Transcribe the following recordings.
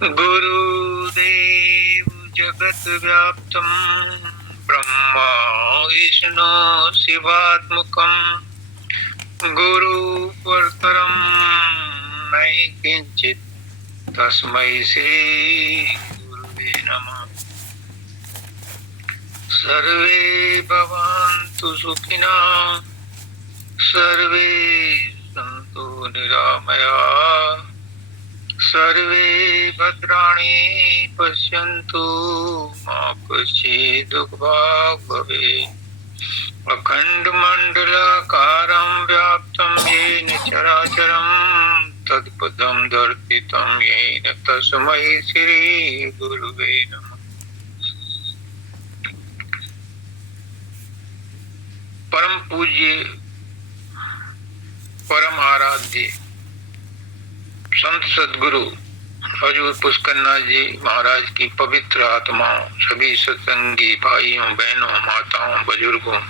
गुरुदेव जगत व्याप्तम ब्रह्मा विष्णु शिवात्मकम गुरु परतरम नहीं किंचित तस्मै श्री गुरुवे नमः। सर्वे भवन्तु सुखिनः सर्वे सन्तु निरामयाः सर्वे भद्राणि पश्यन्तु मा कश्चित् दुःखभाग् भवेत्। अखण्डमण्डलाकारं व्याप्तं येन चराचरं तत्पदं दर्शितं येन तस्मै श्री गुरुवे नमः। परम पूज्य परम आराध्य संत सद्गुरु हजूर पुष्करनाथ जी महाराज की पवित्र आत्माओं, सभी सत्संगी भाइयों बहनों माताओं बुजुर्गों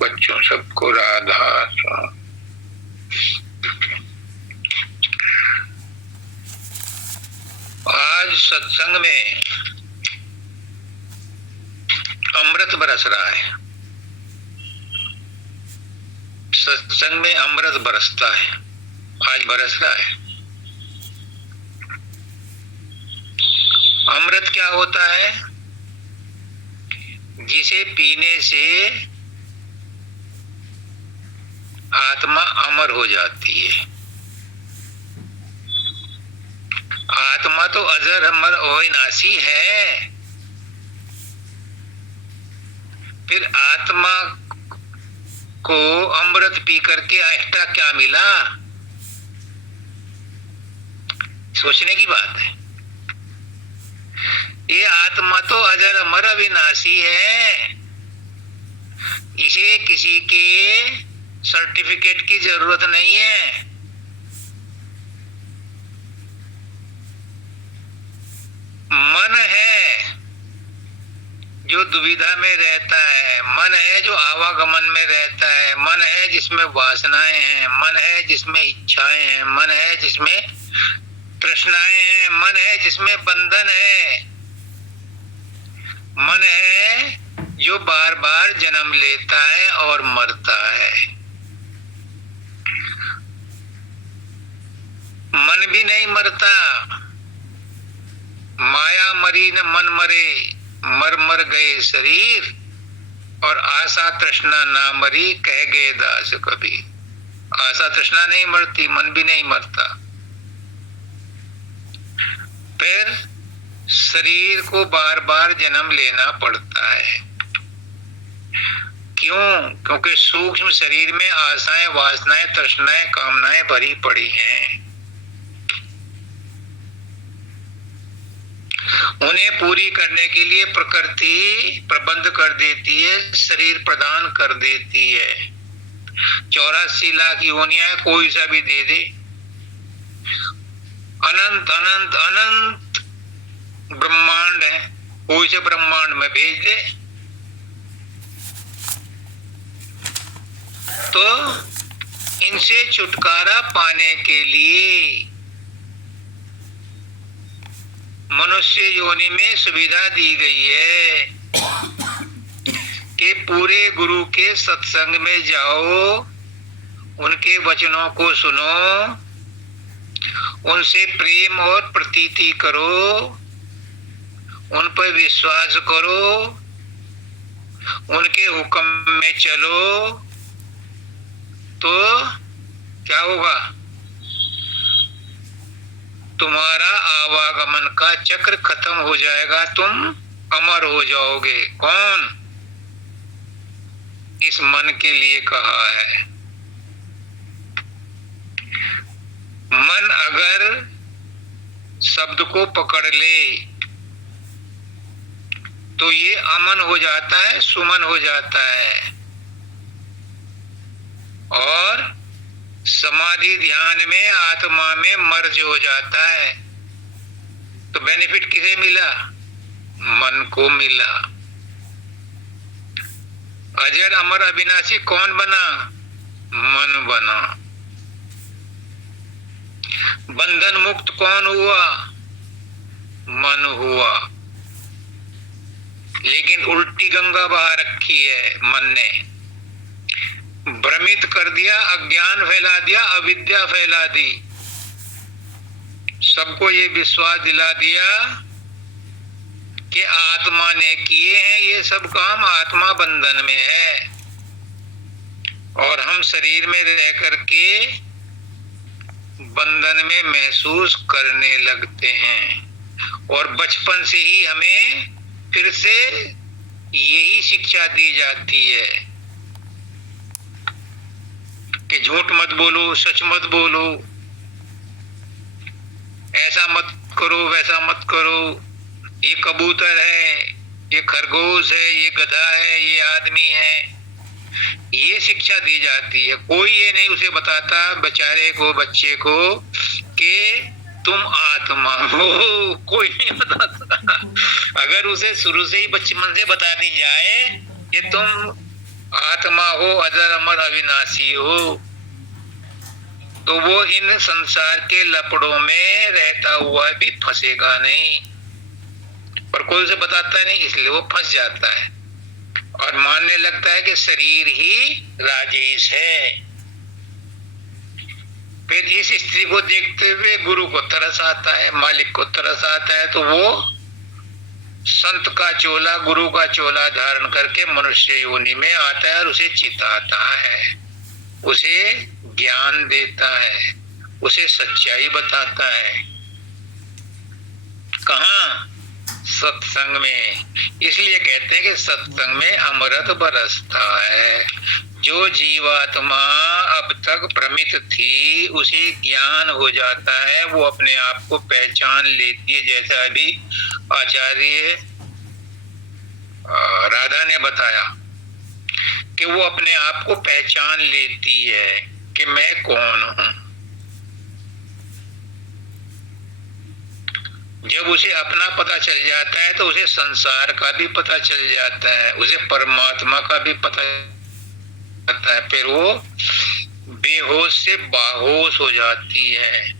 बच्चों सबको राधा। आज सत्संग में अमृत बरस रहा है। सत्संग में अमृत बरसता है, आज बरस रहा है। अमृत क्या होता है? जिसे पीने से आत्मा अमर हो जाती है। आत्मा तो अजर अमर अविनाशी है, फिर आत्मा को अमृत पी करके एक्स्ट्रा क्या मिला? सोचने की बात है। ये आत्मा तो अजर अमर अविनाशी है, इसे किसी के सर्टिफिकेट की जरूरत नहीं है। मन है जो दुविधा में रहता है, मन है जो आवागमन में रहता है, मन है जिसमें वासनाएं हैं, मन है जिसमें इच्छाएं हैं, मन है जिसमें तृष्णाएं हैं, मन है जिसमें बंधन है, मन है जो बार बार जन्म लेता है और मरता है। मन भी नहीं मरता, माया मरी न मन मरे, मर मर गए शरीर, और आशा तृष्णा ना मरी कह गए दास कबीर। आशा तृष्णा नहीं मरती, मन भी नहीं मरता। फिर शरीर को बार बार जन्म लेना पड़ता है। क्यों? क्योंकि सूक्ष्म शरीर में आशाएं वासनाएं तृष्णाएं कामनाएं भरी पड़ी हैं। उन्हें पूरी करने के लिए प्रकृति प्रबंध कर देती है, शरीर प्रदान कर देती है। 84 लाख योनियां कोई सा भी दे दे, अनंत अनंत अनंत ब्रह्मांड है, कोई से ब्रह्मांड में भेज दे तो इनसे छुटकारा पाने के लिए मनुष्य योनि में सुविधा दी गई है कि पूरे गुरु के सत्संग में जाओ, उनके वचनों को सुनो, उनसे प्रेम और प्रतीति करो, उन पर विश्वास करो, उनके हुक्म में चलो, तो क्या होगा? तुम्हारा आवागमन का चक्र खत्म हो जाएगा, तुम अमर हो जाओगे। कौन? इस मन के लिए कहा है। मन अगर शब्द को पकड़ ले तो ये अमन हो जाता है, सुमन हो जाता है, और समाधि ध्यान में आत्मा में मर्ज हो जाता है। तो बेनिफिट किसे मिला? मन को मिला। अजर अमर अविनाशी कौन बना? मन बना। बंधन मुक्त कौन हुआ? मन हुआ, लेकिन उल्टी गंगा बहा रखी है मन ने। भ्रमित कर दिया, अज्ञान फैला दिया, अविद्या फैला दी, सबको ये विश्वास दिला दिया कि आत्मा ने किए हैं ये सब काम, आत्मा बंधन में है और हम शरीर में रह करके बंधन में महसूस करने लगते हैं। और बचपन से ही हमें फिर से यही शिक्षा दी जाती है कि झूठ मत बोलो, सच मत बोलो, ऐसा मत करो, वैसा मत करो, ये कबूतर है, ये खरगोश है, ये गधा है, ये आदमी है, ये शिक्षा दी जाती है। कोई ये नहीं उसे बताता, बेचारे को, बच्चे को, कि तुम आत्मा हो, कोई नहीं बताता। अगर उसे शुरू से ही बचपन से बता दी जाए कि तुम आत्मा हो, अजर अमर अविनाशी हो, तो वो इन संसार के लपड़ों में रहता हुआ भी फंसेगा नहीं। पर कोई उसे बताता नहीं, इसलिए वो फंस जाता है और मानने लगता है कि शरीर ही राजेश है। फिर इस स्त्री को देखते हुए गुरु को तरस आता है, मालिक को तरस आता है, तो वो संत का चोला, गुरु का चोला धारण करके मनुष्य योनि में आता है और उसे चिताता है, उसे ज्ञान देता है, उसे सच्चाई बताता है। कहाँ? सत्संग में। इसलिए कहते हैं कि सत्संग में अमृत बरसता है। जो जीवात्मा अब तक भ्रमित थी उसे ज्ञान हो जाता है, वो अपने आप को पहचान लेती है। जैसा अभी आचार्य राधा ने बताया कि वो अपने आप को पहचान लेती है कि मैं कौन हूं। जब उसे अपना पता चल जाता है तो उसे संसार का भी पता चल जाता है, उसे परमात्मा का भी पता चलता है। फिर वो बेहोश से बाहोश हो जाती है,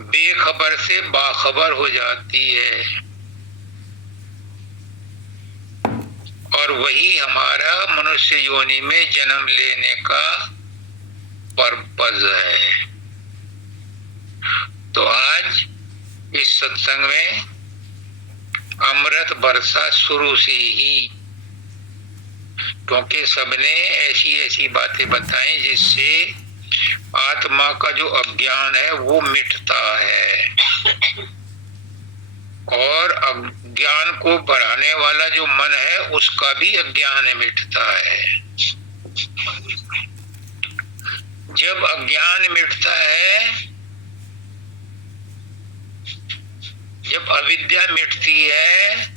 बेखबर से बाखबर हो जाती है। और वही हमारा मनुष्य योनि में जन्म लेने का पर्पज है। तो आज इस सत्संग में अमृत बरसा शुरू से ही, क्योंकि सबने ऐसी ऐसी बातें बताई जिससे आत्मा का जो अज्ञान है वो मिटता है और अज्ञान को बढ़ाने वाला जो मन है उसका भी अज्ञान मिटता है। जब अज्ञान मिटता है, जब अविद्या मिटती है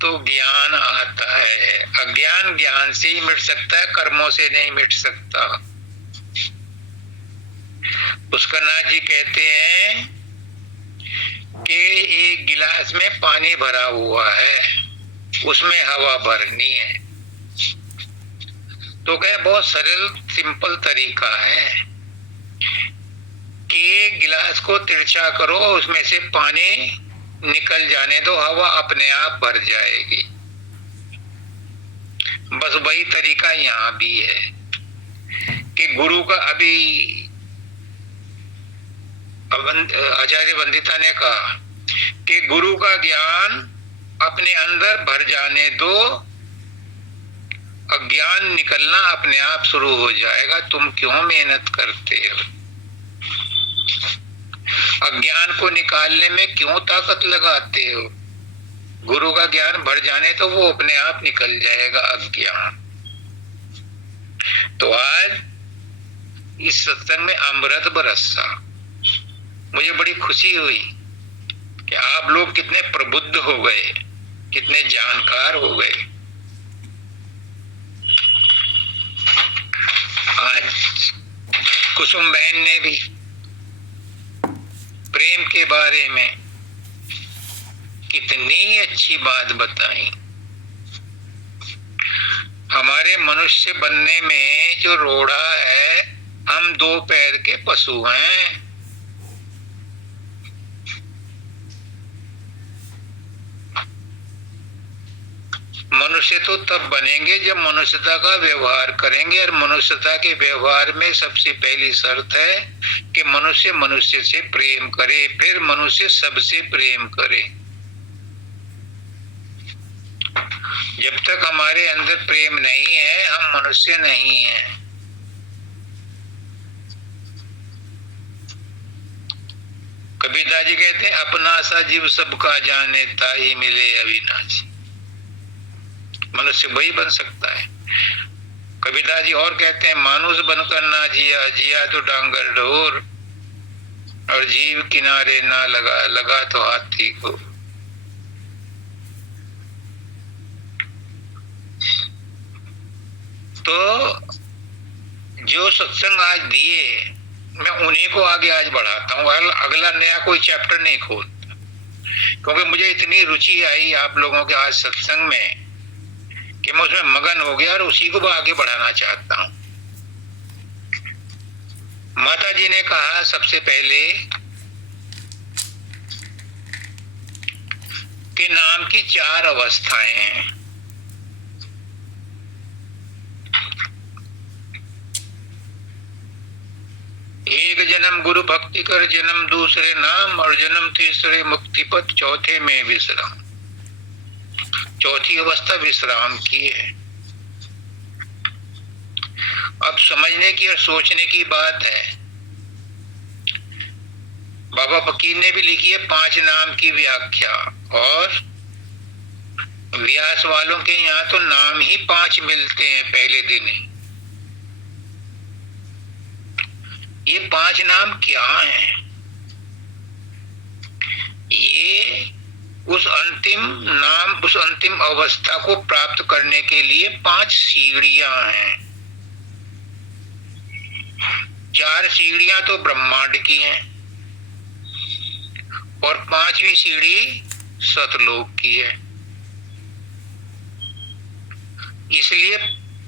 तो ज्ञान आता है। अज्ञान ज्ञान से ही मिट सकता है, कर्मों से नहीं मिट सकता। पुष्करनाथ जी कहते हैं कि एक गिलास में पानी भरा हुआ है, उसमें हवा भरनी है। तो कहे बहुत सरल सिंपल तरीका है कि गिलास को तिरछा करो, उसमें से पानी निकल जाने दो, हवा अपने आप भर जाएगी। बस वही तरीका यहाँ भी है कि गुरु का, अभी आचार्य वंदिता ने कहा कि गुरु का ज्ञान अपने अंदर भर जाने दो, अज्ञान निकलना अपने आप शुरू हो जाएगा। तुम क्यों मेहनत करते हो? अज्ञान को निकालने में क्यों ताकत लगाते हो? गुरु का ज्ञान भर जाने तो वो अपने आप निकल जाएगा अज्ञान। तो आज इस सत्संग में अमृत बरसा, मुझे बड़ी खुशी हुई कि आप लोग कितने प्रबुद्ध हो गए, कितने जानकार हो गए। आज कुसुम बहन ने भी प्रेम के बारे में कितनी अच्छी बात बताई। हमारे मनुष्य बनने में जो रोड़ा है, हम दो पैर के पशु हैं। मनुष्य तो तब बनेंगे जब मनुष्यता का व्यवहार करेंगे, और मनुष्यता के व्यवहार में सबसे पहली शर्त है कि मनुष्य मनुष्य से प्रेम करे, फिर मनुष्य सबसे प्रेम करे। जब तक हमारे अंदर प्रेम नहीं है, हम मनुष्य नहीं हैं। कबीरदास जी कहते हैं, अपना सा जीव सबका जाने ताई मिले अविनाशी। मनुष्य वही बन सकता है। कबीरदास जी और कहते हैं, मानुष बनकर ना जिया, जिया तो डांगर ढोर, और जीव किनारे ना लगा, लगा तो हाथी को। तो जो सत्संग आज दिए, मैं उन्हीं को आगे आज बढ़ाता हूँ। अगला नया कोई चैप्टर नहीं खोलता, क्योंकि मुझे इतनी रुचि आई आप लोगों के आज सत्संग में कि मैं उसमें मगन हो गया और उसी को आगे बढ़ाना चाहता हूँ। माता जी ने कहा सबसे पहले कि नाम की 4 अवस्थाएं हैं। एक जन्म गुरु भक्ति कर, जन्म दूसरे नाम, और जन्म तीसरे मुक्ति पथ, चौथे में विश्राम। चौथी अवस्था विश्राम की है। अब समझने की और सोचने की बात है। बाबा फकीर ने भी लिखी है 5 नाम की व्याख्या, और व्यास वालों के यहाँ तो नाम ही 5 मिलते हैं पहले दिन ही। ये 5 नाम क्या हैं? ये उस अंतिम नाम, उस अंतिम अवस्था को प्राप्त करने के लिए 5 सीढ़ियां हैं। 4 सीढ़ियां तो ब्रह्मांड की हैं, और 5वीं सीढ़ी सतलोक की है। इसलिए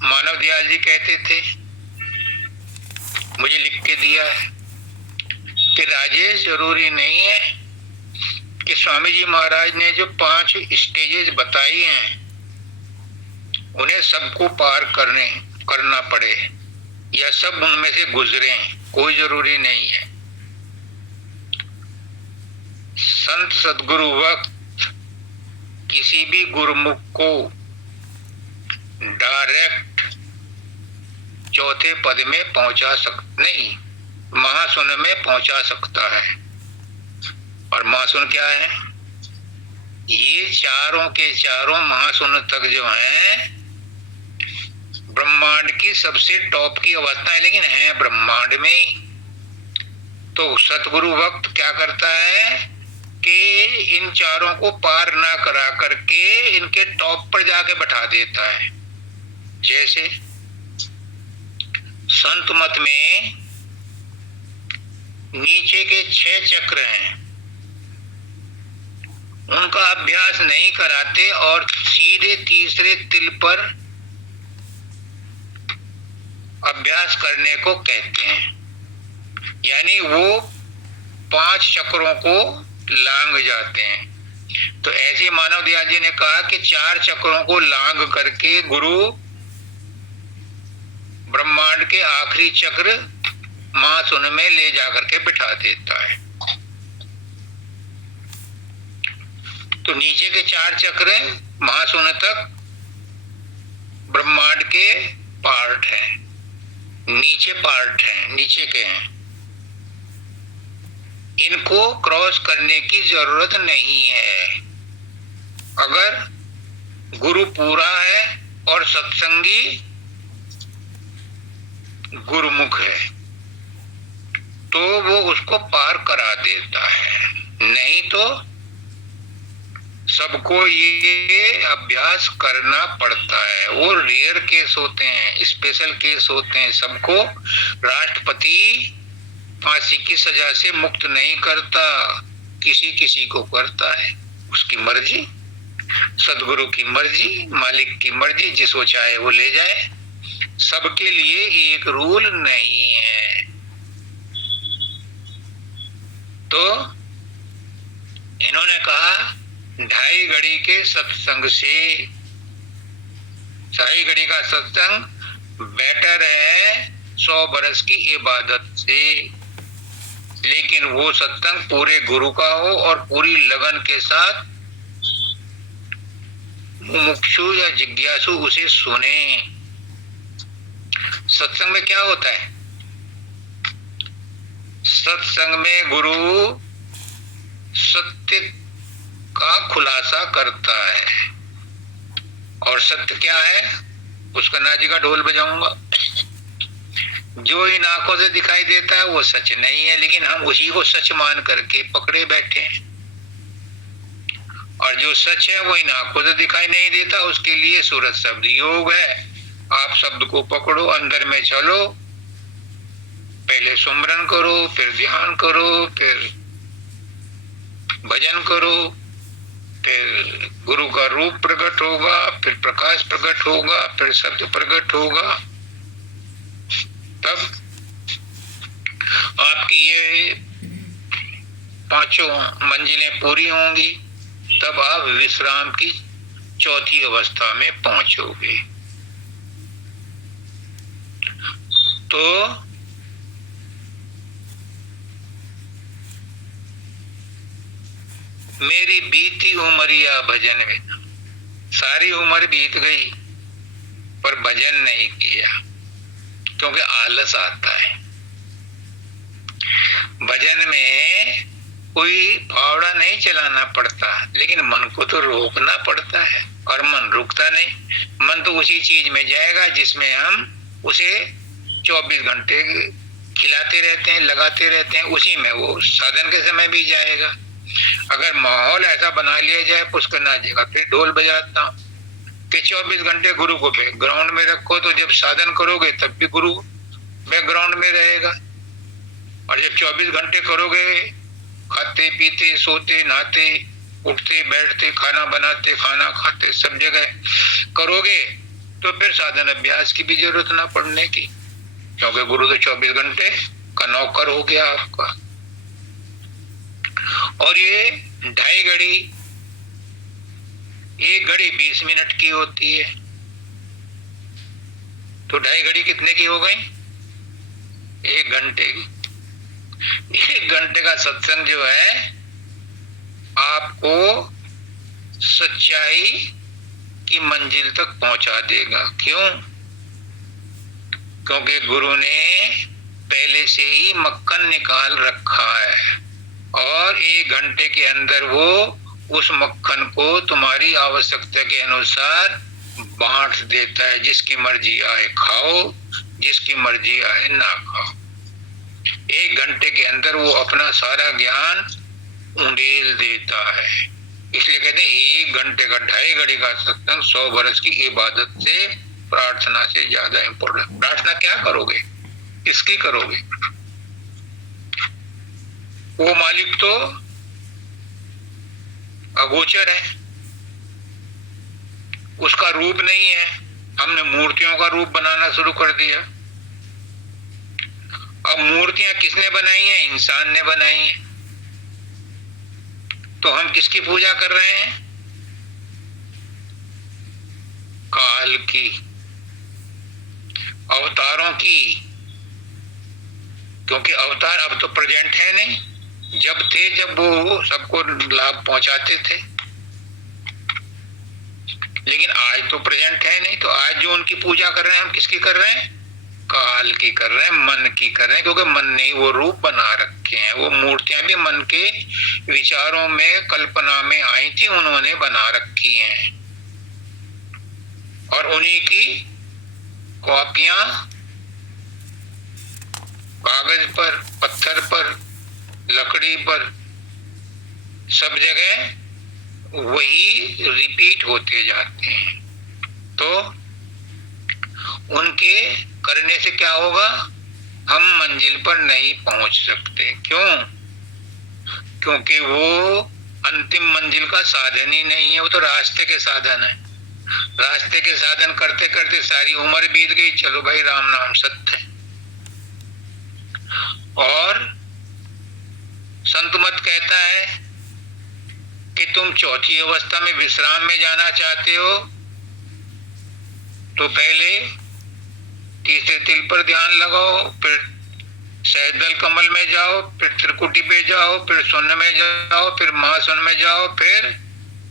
मानव दयाल जी कहते थे, मुझे लिख के दिया है कि राजेश, जरूरी नहीं है कि स्वामी जी महाराज ने जो 5 स्टेजेस बताई हैं उन्हें सबको पार करना पड़े, या सब उनमें से गुजरे, कोई जरूरी नहीं है। संत सदगुरु वक्त किसी भी गुरुमुख को डायरेक्ट चौथे पद में पहुंचा नहीं, महासुन में पहुंचा सकता है। और महासुन क्या है? ये चारों के चारों महासुन तक जो है ब्रह्मांड की सबसे टॉप की अवस्था है, लेकिन है ब्रह्मांड में। तो सतगुरु वक्त क्या करता है कि इन चारों को पार ना करा करके इनके टॉप पर जाके बैठा देता है। जैसे संत मत में नीचे के 6 चक्र हैं, उनका अभ्यास नहीं कराते और सीधे तीसरे तिल पर अभ्यास करने को कहते हैं। यानी वो 5 चक्रों को लांग जाते हैं। तो ऐसे मानव दयाल जी ने कहा कि 4 चक्रों को लांग करके गुरु ब्रह्मांड के आखिरी चक्र महासुन में ले जाकर के बिठा देता है। तो नीचे के 4 चक्र महासुन तक ब्रह्मांड के पार्ट हैं, नीचे पार्ट हैं, नीचे के हैं। इनको क्रॉस करने की जरूरत नहीं है। अगर गुरु पूरा है और सत्संगी गुरुमुख है तो वो उसको पार करा देता है, नहीं तो सबको ये अभ्यास करना पड़ता है। वो रेयर केस होते हैं, स्पेशल केस होते हैं। सबको राष्ट्रपति फांसी की सजा से मुक्त नहीं करता, किसी किसी को करता है। उसकी मर्जी, सदगुरु की मर्जी, मालिक की मर्जी, जिसको चाहे वो ले जाए। सबके लिए एक रूल नहीं है। तो इन्होंने कहा 2.5 घड़ी के सत्संग से ढाई घड़ी का सत्संग बेटर है 100 बरस की इबादत से। लेकिन वो सत्संग पूरे गुरु का हो और पूरी लगन के साथ मुमुक्षु या जिज्ञासु उसे सुने। सत्संग में क्या होता है? सत्संग में गुरु सत्य का खुलासा करता है। और सत्य क्या है? उसका नाजी का ढोल बजाऊंगा। जो इन आंखों से दिखाई देता है वो सच नहीं है, लेकिन हम उसी को सच मान करके पकड़े बैठे हैं। और जो सच है वो इन आंखों से दिखाई नहीं देता, उसके लिए सूरत शब्द योग है। आप शब्द को पकड़ो, अंदर में चलो, पहले सुमरन करो, फिर ध्यान करो, फिर भजन करो, फिर गुरु का रूप प्रकट होगा, फिर प्रकाश प्रकट होगा, फिर शब्द प्रकट होगा। तब आपकी ये पांचों मंजिलें पूरी होंगी। तब आप विश्राम की चौथी अवस्था में पहुंचोगे। तो मेरी बीती उमरिया भजन में, सारी उम्र बीत गई पर भजन नहीं किया, क्योंकि आलस आता है। भजन में कोई फावड़ा नहीं चलाना पड़ता, लेकिन मन को तो रोकना पड़ता है, और मन रुकता नहीं। मन तो उसी चीज में जाएगा जिसमें हम उसे 24 घंटे खिलाते रहते हैं, लगाते रहते हैं, उसी में वो साधन के समय भी जाएगा। अगर माहौल ऐसा बना लिया जाए पुष्कर नाथ जी का, फिर ढोल बजाता हूँ कि 24 घंटे गुरु को बैकग्राउंड में रखो, तो जब साधन करोगे तब भी गुरु बैकग्राउंड में रहेगा। और जब 24 घंटे करोगे, खाते पीते सोते नहाते उठते बैठते खाना बनाते खाना खाते सब जगह करोगे, तो फिर साधन अभ्यास की भी जरूरत ना पड़ने की, क्योंकि गुरु तो 24 घंटे का नौकर हो गया आपका। और ये ढाई घड़ी, एक घड़ी 20 मिनट की होती है, तो ढाई घड़ी कितने की हो गई? 1 घंटे की। 1 घंटे का सत्संग जो है आपको सच्चाई की मंजिल तक पहुंचा देगा। क्यों? क्योंकि गुरु ने पहले से ही मक्खन निकाल रखा है, और 1 घंटे के अंदर वो उस मक्खन को तुम्हारी आवश्यकता के अनुसार बांट देता है। जिसकी मर्जी आए खाओ, जिसकी मर्जी आए ना खाओ। 1 घंटे के अंदर वो अपना सारा ज्ञान उंडेल देता है। इसलिए कहते हैं 1 घंटे का ढाई घड़ी का सत्संग 100 बरस की इबादत से, प्रार्थना से ज्यादा इम्पोर्टेंट। प्रार्थना क्या करोगे? किसकी करोगे? वो मालिक तो अगोचर है, उसका रूप नहीं है। हमने मूर्तियों का रूप बनाना शुरू कर दिया। अब मूर्तियां किसने बनाई है? इंसान ने बनाई है। तो हम किसकी पूजा कर रहे हैं? काल की, अवतारों की। क्योंकि अवतार अब तो प्रेजेंट है नहीं, जब थे जब वो सबको लाभ पहुंचाते थे, लेकिन आज तो प्रेजेंट है नहीं। तो आज जो उनकी पूजा कर रहे हैं, हम किसकी कर रहे हैं? काल की कर रहे हैं, मन की कर रहे हैं, क्योंकि मन ने वो रूप बना रखे हैं। वो मूर्तियां भी मन के विचारों में, कल्पना में आई थी, उन्होंने बना रखी हैं, और उन्हीं की कॉपियां कागज पर, पत्थर पर, लकड़ी पर, सब जगह वही रिपीट होते जाते हैं। तो उनके करने से क्या होगा? हम मंजिल पर नहीं पहुंच सकते। क्यों? क्योंकि वो अंतिम मंजिल का साधन ही नहीं है, वो तो रास्ते के साधन है। रास्ते के साधन करते करते सारी उम्र बीत गई, चलो भाई राम नाम सत्य है। और संत मत कहता है कि तुम चौथी अवस्था में विश्राम में जाना चाहते हो, तो पहले तीसरे तिल पर ध्यान लगाओ, फिर सहस्त्रदल कमल में जाओ, फिर त्रिकुटी पे जाओ, फिर शून्य में जाओ, फिर महाशून्य में जाओ, फिर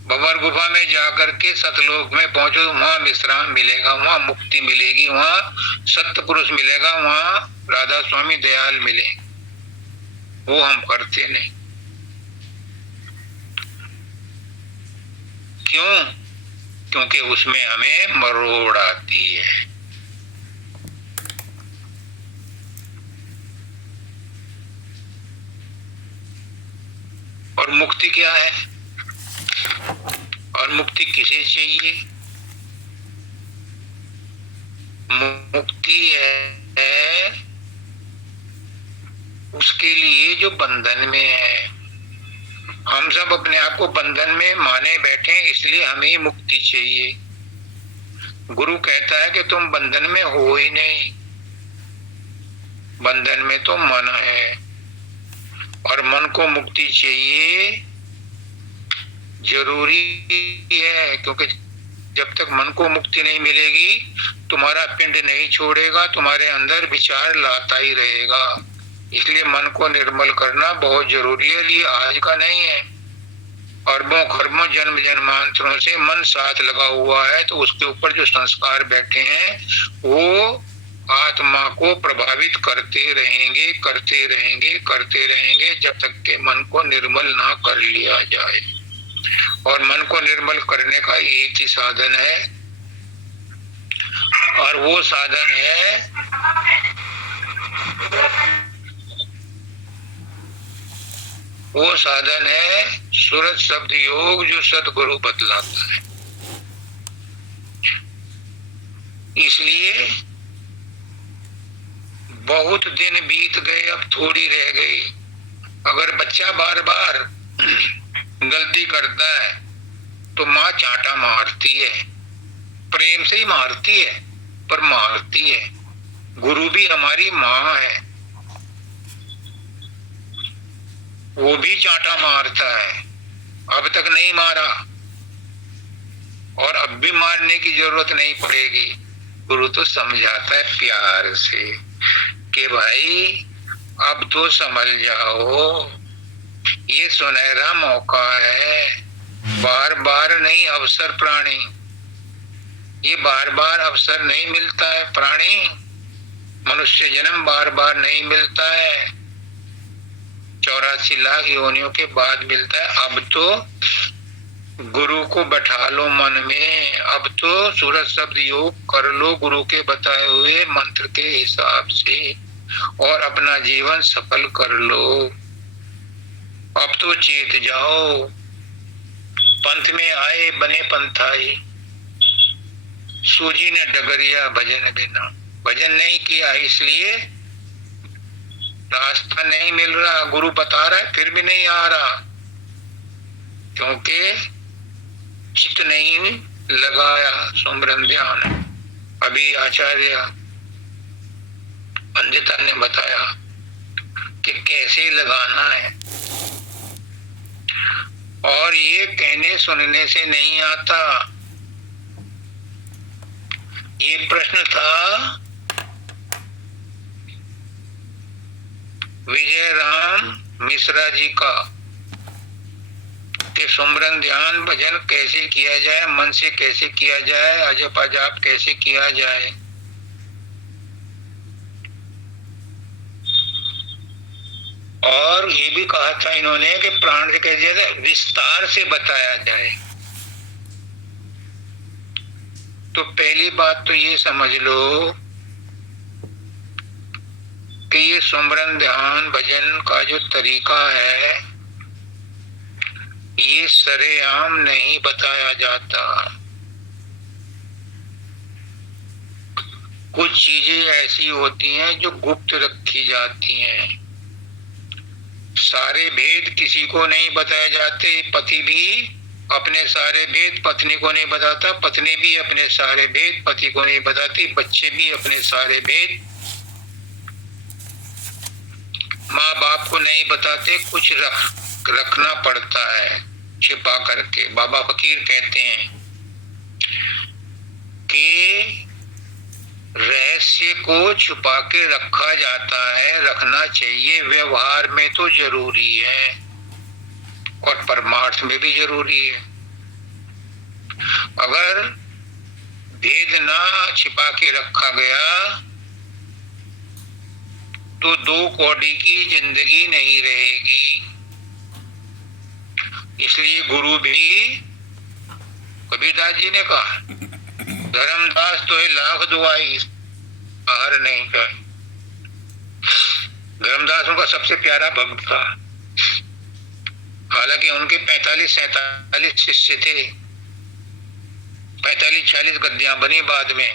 भंवर गुफा में जाकर के सतलोक में पहुंचो। वहां विश्राम मिलेगा, वहां मुक्ति मिलेगी, वहां सत्य पुरुष मिलेगा, वहां राधा स्वामी दयाल मिले। वो हम करते नहीं। क्यों? क्योंकि उसमें हमें मरोड़ आती है। और मुक्ति क्या है? और मुक्ति किसे चाहिए? मुक्ति है उसके लिए जो बंधन में है। हम सब अपने आप को बंधन में माने बैठे हैं, इसलिए हमें मुक्ति चाहिए। गुरु कहता है कि तुम बंधन में हो ही नहीं, बंधन में तो मन है, और मन को मुक्ति चाहिए, जरूरी है। क्योंकि जब तक मन को मुक्ति नहीं मिलेगी, तुम्हारा पिंड नहीं छोड़ेगा, तुम्हारे अंदर विचार लाता ही रहेगा। इसलिए मन को निर्मल करना बहुत जरूरी है। ये आज का नहीं है, अरबों खरबों जन्म जन्मांतरों से मन साथ लगा हुआ है। तो उसके ऊपर जो संस्कार बैठे हैं वो आत्मा को प्रभावित करते रहेंगे, करते रहेंगे, करते रहेंगे, जब तक के मन को निर्मल ना कर लिया जाए। और मन को निर्मल करने का एक ही साधन है, और वो साधन है सूरत शब्द योग, जो सतगुरु बतलाता है। इसलिए बहुत दिन बीत गए, अब थोड़ी रह गई। अगर बच्चा बार बार गलती करता है तो माँ चांटा मारती है, प्रेम से ही मारती है, पर मारती है। गुरु भी हमारी माँ है, वो भी चांटा मारता है। अब तक नहीं मारा और अब भी मारने की जरूरत नहीं पड़ेगी। गुरु तो समझाता है प्यार से कि भाई अब तो समझ जाओ, ये सुनहरा मौका है, बार बार नहीं अवसर प्राणी, ये बार बार अवसर नहीं मिलता है प्राणी। मनुष्य जन्म बार बार नहीं मिलता है, 84 लाख योनियों के बाद मिलता है। अब तो गुरु को बैठा लो मन में, अब तो सूरत शब्द योग कर लो गुरु के बताए हुए मंत्र के हिसाब से, और अपना जीवन सफल कर लो। अब तो चेत जाओ, पंथ में आए बने पंथाई, सूजी ने डगरिया भजन बिना। भजन नहीं किया इसलिए रास्ता नहीं मिल रहा, गुरु बता रहा है फिर भी नहीं आ रहा, क्योंकि चित नहीं लगाया सुमरन ध्यान। अभी आचार्य पंडिता ने बताया कि कैसे लगाना है, और ये कहने सुनने से नहीं आता। ये प्रश्न था विजय राम मिश्रा जी का कि सुमरन ध्यान भजन कैसे किया जाए, मन से कैसे किया जाए, अजप अजाप कैसे किया जाए। और ये भी कहा था इन्होंने कि प्राण से कैसे जाए, विस्तार से बताया जाए। तो पहली बात तो ये समझ लो कि ये सुमरन ध्यान भजन का जो तरीका है, ये सरेआम नहीं बताया जाता। कुछ चीजें ऐसी होती हैं जो गुप्त रखी जाती हैं। सारे भेद किसी को नहीं बताए जाते। पति भी अपने सारे भेद पत्नी को नहीं बताता, पत्नी भी अपने सारे भेद पति को नहीं बताती, बच्चे भी अपने सारे भेद माँ बाप को नहीं बताते। कुछ रखना पड़ता है छिपा करके। बाबा फकीर कहते हैं कि रहस्य को छुपा के रखा जाता है, रखना चाहिए। व्यवहार में तो जरूरी है और परमार्थ में भी जरूरी है। अगर भेद ना छिपा के रखा गया तो दो कौड़ी की जिंदगी नहीं रहेगी। इसलिए गुरु भी, कबीरदास जी ने कहा, धर्मदास तो है लाख दुआई बाहर नहीं का। धर्मदास उनका सबसे प्यारा भक्त था। हालांकि उनके 45-47 शिष्य थे, 45-46 गद्दियां बनी बाद में,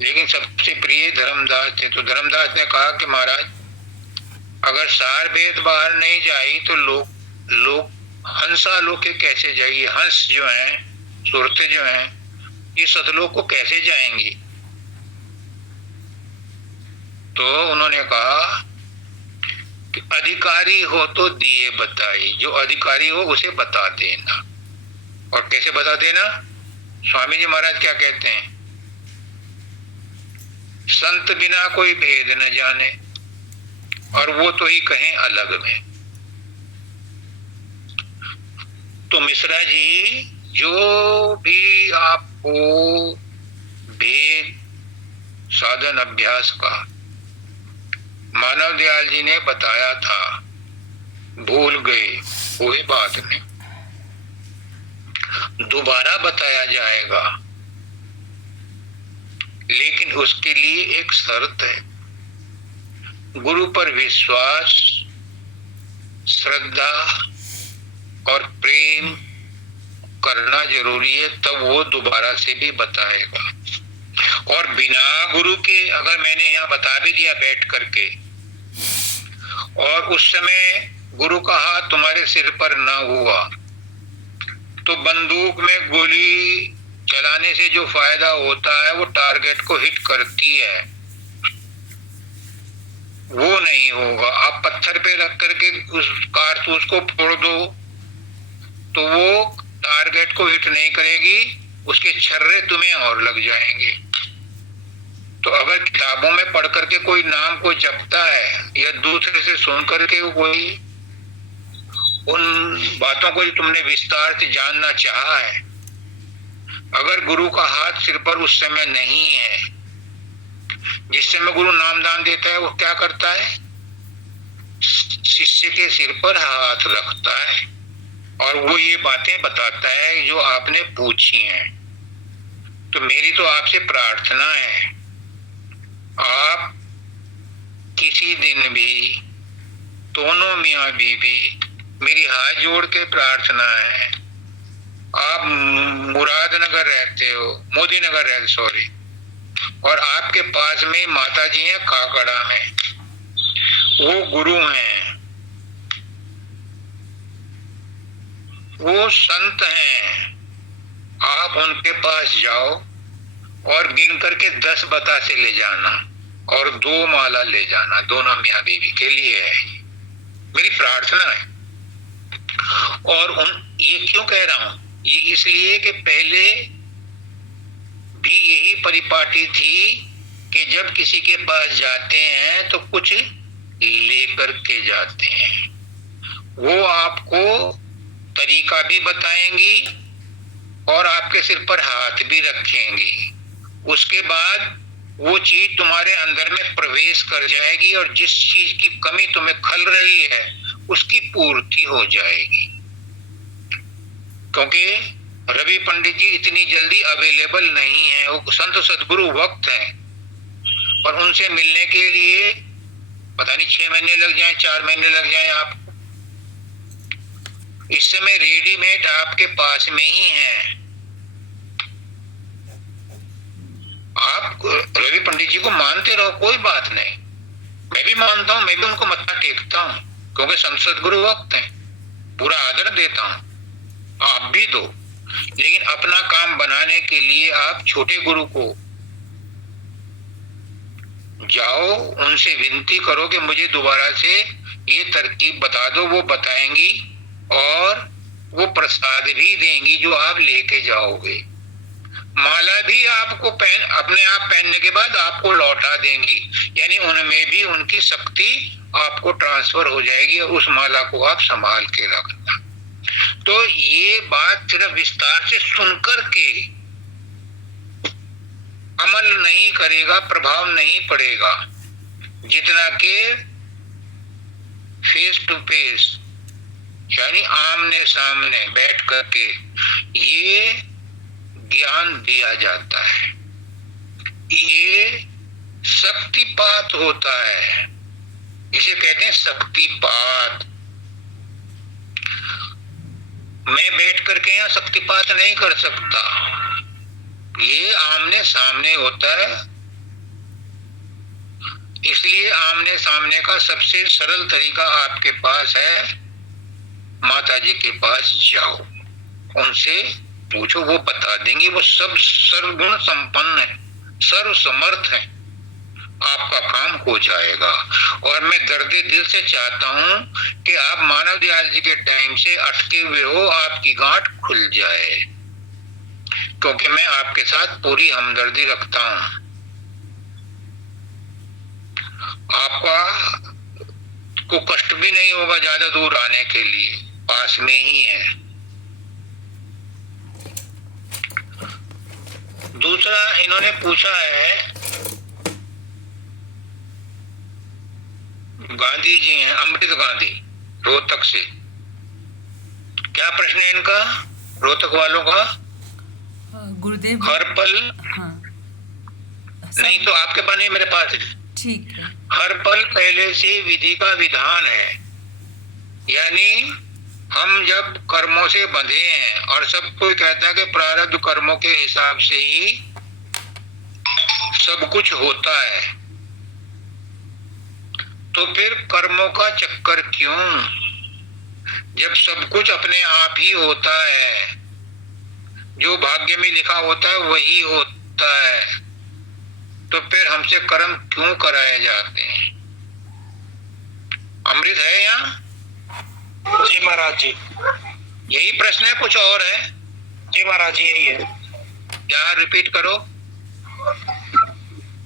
लेकिन सबसे प्रिय धर्मदास थे। तो धर्मदास ने कहा कि महाराज, अगर सार वेद बाहर नहीं जाई तो लोग हंसा लोग के कैसे जाइए। हंस जो है, सुरते जो हैं, ये सतलोक को कैसे जाएंगी। तो उन्होंने कहा कि अधिकारी हो तो दिए बताई, जो अधिकारी हो उसे बता देना। और कैसे बता देना? स्वामी जी महाराज क्या कहते हैं, संत बिना कोई भेद न जाने, और वो तो ही कहें अलग में। तो मिश्रा जी, जो भी आपको भेद साधन अभ्यास का मानव दयाल जी ने बताया था, भूल गए, कोई बात नहीं, दोबारा बताया जाएगा। लेकिन उसके लिए एक शर्त है, गुरु पर विश्वास, श्रद्धा और प्रेम करना जरूरी है, तब वो दोबारा से भी बताएगा। और बिना गुरु के अगर मैंने यहाँ बता भी दिया बैठ करके, और उस समय गुरु का हाथ तुम्हारे सिर पर ना हुआ, तो बंदूक में गोली चलाने से जो फायदा होता है वो टारगेट को हिट करती है, वो नहीं होगा। आप पत्थर पे रख करके उस कारतूस को फोड़ दो तो वो टारगेट को हिट नहीं करेगी, उसके छर्रे तुम्हें और लग जाएंगे। तो अगर किताबों में पढ़ करके कोई नाम को जपता है या दूसरे से सुन करके कोई उन बातों को जो तुमने विस्तार से जानना चाहा है, अगर गुरु का हाथ सिर पर उस समय नहीं है, जिस समय गुरु नामदान देता है वो क्या करता है, शिष्य के सिर पर हाथ रखता है और वो ये बातें बताता है जो आपने पूछी हैं। तो मेरी तो आपसे प्रार्थना है, आप किसी दिन भी, दोनों मियाँ बीवी, मेरी हाथ जोड़ के प्रार्थना है, आप मुरादनगर रहते हो, मोदी नगर रहते, सॉरी, और आपके पास में माता जी हैं काकड़ा में, वो गुरु हैं, वो संत हैं, आप उनके पास जाओ और गिन करके 10 बतासे ले जाना और 2 माला ले जाना, दोनों मियाँ बीवी के लिए है, मेरी प्रार्थना है। और ये क्यों कह रहा हूं, ये इसलिए कि पहले भी यही परिपाटी थी कि जब किसी के पास जाते हैं तो कुछ लेकर के जाते हैं, वो आपको तरीका भी बताएंगी और आपके सिर पर हाथ भी रखेंगी। उसके बाद वो चीज तुम्हारे अंदर में प्रवेश कर जाएगी और जिस चीज की कमी तुम्हें खल रही है उसकी पूर्ति हो जाएगी। क्योंकि रवि पंडित जी इतनी जल्दी अवेलेबल नहीं है, वो संत सदगुरु वक्त हैं और उनसे मिलने के लिए पता नहीं 6 महीने लग जाएं, 4 महीने लग जाएं आपको। इस समय रेडीमेड आपके पास में ही है। आप रवि पंडित जी को मानते रहो, कोई बात नहीं, मैं भी मानता हूं, मैं भी उनको मत्था टेकता हूं क्योंकि संत सदगुरु वक्त हैं, पूरा आदर देता हूं, आप भी दो। लेकिन अपना काम बनाने के लिए आप छोटे गुरु को जाओ, उनसे विनती करो कि मुझे दोबारा से ये तरकीब बता दो, वो बताएंगी और वो प्रसाद भी देंगी जो आप लेके जाओगे। माला भी आपको अपने आप पहनने के बाद आपको लौटा देंगी, यानी उनमें भी उनकी शक्ति आपको ट्रांसफर हो जाएगी और उस माला को आप संभाल के रखना। तो ये बात सिर्फ विस्तार से सुनकर के अमल नहीं करेगा, प्रभाव नहीं पड़ेगा, जितना के फेस टू फेस यानी आमने सामने बैठ करके ये ज्ञान दिया जाता है। ये शक्तिपात होता है, इसे कहते हैं शक्तिपात। मैं बैठ करके यहाँ शक्तिपात नहीं कर सकता, ये आमने सामने होता है। इसलिए आमने सामने का सबसे सरल तरीका आपके पास है, माता जी के पास जाओ, उनसे पूछो, वो बता देंगी। वो सब सर्वगुण संपन्न है, सर्व समर्थ है, आपका काम हो जाएगा। और मैं दर्दे दिल से चाहता हूं कि आप मानव दयाल जी के टाइम से अटके हुए हो, आपकी गांठ खुल जाए, क्योंकि मैं आपके साथ पूरी हमदर्दी रखता हूं। आपका को कष्ट भी नहीं होगा ज्यादा दूर आने के लिए, पास में ही है। दूसरा इन्होंने पूछा है, गांधी जी हैं, अमृत गांधी, रोहतक से। क्या प्रश्न है इनका, रोहतक वालों का? गुरुदेव हर पल, हाँ नहीं तो आपके पास नहीं, मेरे पास है। ठीक है। हर पल पहले से विधि का विधान है, यानी हम जब कर्मों से बंधे हैं, और सब कोई कहता है कि प्रारब्ध कर्मों के हिसाब से ही सब कुछ होता है, तो फिर कर्मों का चक्कर क्यों, जब सब कुछ अपने आप ही होता है, जो भाग्य में लिखा होता है वही होता है, तो फिर हमसे कर्म क्यों कराए जाते हैं? अमृत है यहाँ? जी महाराज जी, यही प्रश्न है, कुछ और है? जी महाराज जी यही है। क्या रिपीट करो?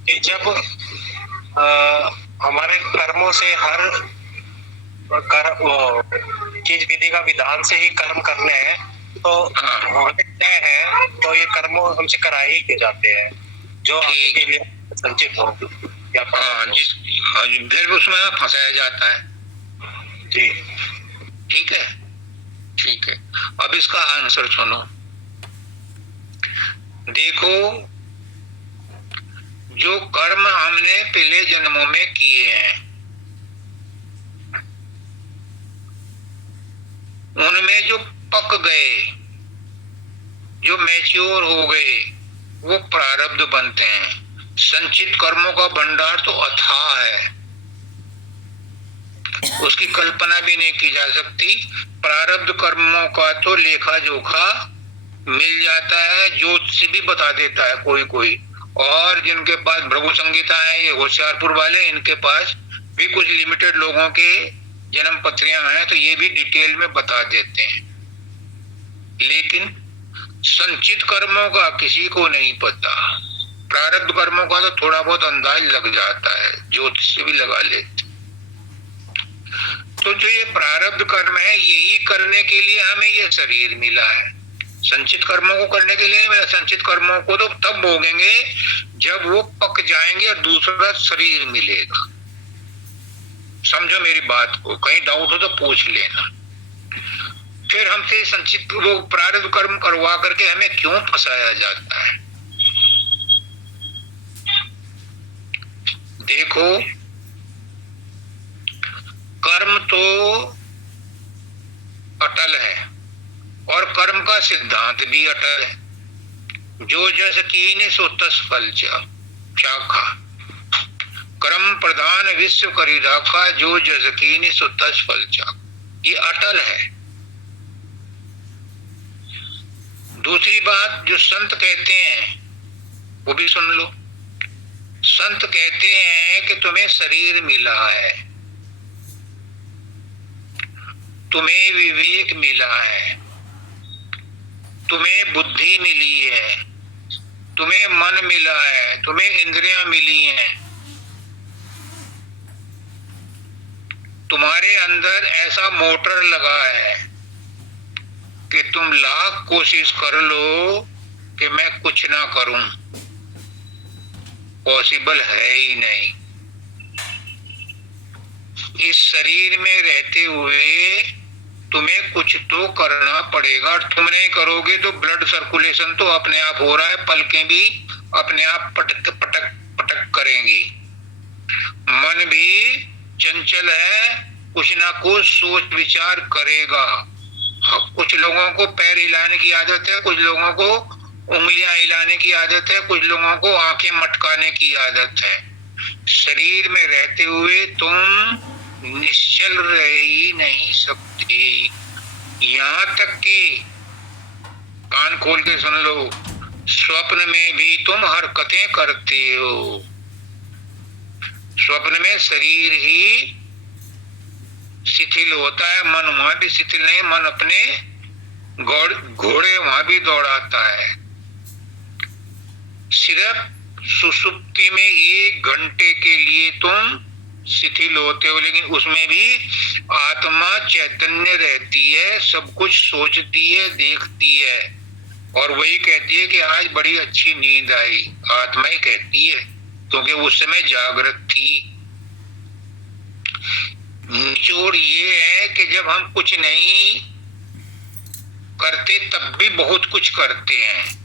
कि जब हमारे कर्मों से हर चीज विधि का विधान से ही कर्म करने हैं, तो होने तय है, तो ये कर्मों हमसे कराए ही जाते हैं जो आगे के लिए संचित हो या फिर उसमें फंसाया जाता है। जी ठीक है, ठीक है। अब इसका आंसर सुनो। देखो, जो कर्म हमने पहले जन्मों में किए हैं, उनमें जो पक गए, जो मैच्योर हो गए, वो प्रारब्ध बनते हैं। संचित कर्मों का भंडार तो अथाह है, उसकी कल्पना भी नहीं की जा सकती। प्रारब्ध कर्मों का तो लेखा जोखा मिल जाता है, ज्योतिष भी बता देता है कोई कोई। और जिनके पास भृगु संगीता है, ये होशियारपुर वाले, इनके पास भी कुछ लिमिटेड लोगों के जन्म पत्रियां हैं, तो ये भी डिटेल में बता देते हैं। लेकिन संचित कर्मों का किसी को नहीं पता। प्रारब्ध कर्मों का तो थोड़ा बहुत अंदाज लग जाता है, ज्योतिष से भी लगा लेते। तो जो ये प्रारब्ध कर्म है, यही करने के लिए हमें ये शरीर मिला है। संचित कर्मों को करने के लिए मिला। संचित कर्मों को तो तब भोगेंगे जब वो पक जाएंगे और दूसरा शरीर मिलेगा। समझो मेरी बात को, कहीं डाउट हो तो पूछ लेना। फिर हमसे संचित वो प्रारब्ध कर्म करवा करके हमें क्यों फंसाया जाता है? देखो, कर्म तो अटल है और कर्म का सिद्धांत भी अटल है। जो जस कीन सो तस फल चाखा, कर्म प्रधान विश्व करी राखा, जो जस कीन सो तस फल चाखा, ये अटल है। दूसरी बात जो संत कहते हैं वो भी सुन लो। संत कहते हैं कि तुम्हें शरीर मिला है, तुम्हें विवेक मिला है, तुम्हें बुद्धि मिली है, तुम्हें मन मिला है, तुम्हें इंद्रियां मिली हैं, तुम्हारे अंदर ऐसा मोटर लगा है कि तुम लाख कोशिश कर लो कि मैं कुछ ना करूं, पॉसिबल है ही नहीं। इस शरीर में रहते हुए तुम्हें कुछ तो करना पड़ेगा, और तुम नहीं करोगे तो ब्लड सर्कुलेशन तो अपने आप हो रहा है, पलकें भी अपने आप पटक पटक पटक करेंगी। मन भी चंचल है, कुछ ना कुछ सोच विचार करेगा। कुछ लोगों को पैर हिलाने की आदत है, कुछ लोगों को उंगलियां हिलाने की आदत है, कुछ लोगों को आंखें मटकाने की आदत है। शरीर में रहते हुए तुम निश्चल रह ही नहीं सकते। यहाँ तक कि कान खोल के सुन लो, स्वप्न में भी तुम हरकतें करते हो। स्वप्न में शरीर ही शिथिल होता है, मन वहां भी शिथिल नहीं, मन अपने घोड़े वहां भी दौड़ाता है। सिर्फ सुसुप्ति में 1 घंटे के लिए तुम शिथिल होते हो, लेकिन उसमें भी आत्मा चैतन्य रहती है, सब कुछ सोचती है, देखती है, और वही कहती है कि आज बड़ी अच्छी नींद आई। आत्मा ही कहती है, क्योंकि उस समय जागृत थी। निचोड़ ये है कि जब हम कुछ नहीं करते तब भी बहुत कुछ करते हैं,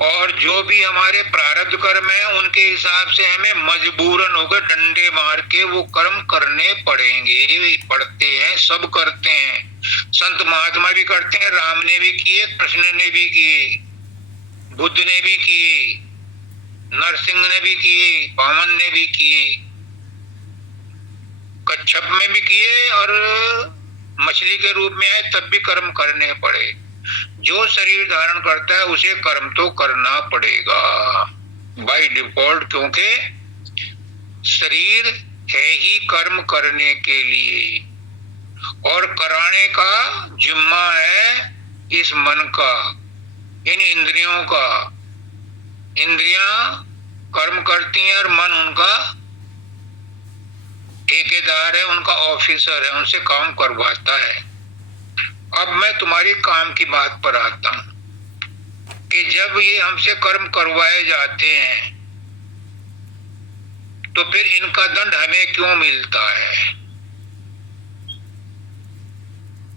और जो भी हमारे प्रारब्ध कर्म है उनके हिसाब से हमें मजबूरन होकर डंडे मार के वो कर्म करने पड़ेंगे। पड़ते हैं, सब करते हैं, संत महात्मा भी करते हैं, राम ने भी किए, कृष्ण ने भी किए, बुद्ध ने भी किए, नरसिंह ने भी किए, वामन ने भी किए, कच्छप में भी किए, और मछली के रूप में आए तब भी कर्म करने पड़े। जो शरीर धारण करता है उसे कर्म तो करना पड़ेगा बाय डिफॉल्ट, क्योंकि शरीर है ही कर्म करने के लिए, और कराने का जिम्मा है इस मन का, इन इंद्रियों का। इंद्रियां कर्म करती हैं और मन उनका ठेकेदार है, उनका ऑफिसर है, उनसे काम करवाता है। अब मैं तुम्हारे काम की बात पर आता हूं कि जब ये हमसे कर्म करवाए जाते हैं तो फिर इनका दंड हमें क्यों मिलता है?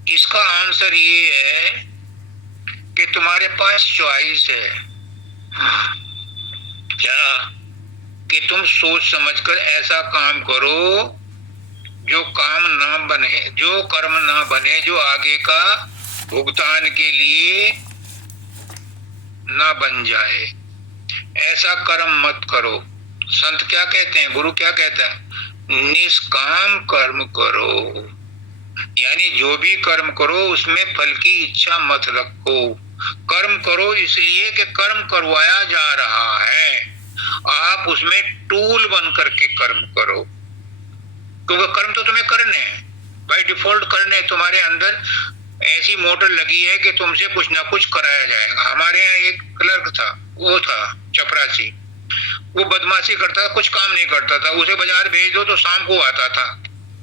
इसका आंसर ये है कि तुम्हारे पास चॉइस है क्या, कि तुम सोच समझकर ऐसा काम करो जो काम ना बने, जो कर्म ना बने, जो आगे का भुगतान के लिए ना बन जाए। ऐसा कर्म मत करो। संत क्या कहते हैं, गुरु क्या कहता है? निष्काम कर्म करो, यानी जो भी कर्म करो उसमें फल की इच्छा मत रखो। कर्म करो इसलिए कि कर्म करवाया जा रहा है, आप उसमें टूल बन करके कर्म करो, क्योंकि कर्म तो तुम्हें करने हैं, बाय डिफॉल्ट करने। तुम्हारे अंदर ऐसी मोटर लगी है कि तुमसे कुछ ना कुछ कराया जाएगा। हमारे यहाँ एक क्लर्क था, वो था चपरासी, वो बदमाशी करता था, कुछ काम नहीं करता था। उसे बाजार भेज दो तो शाम को आता था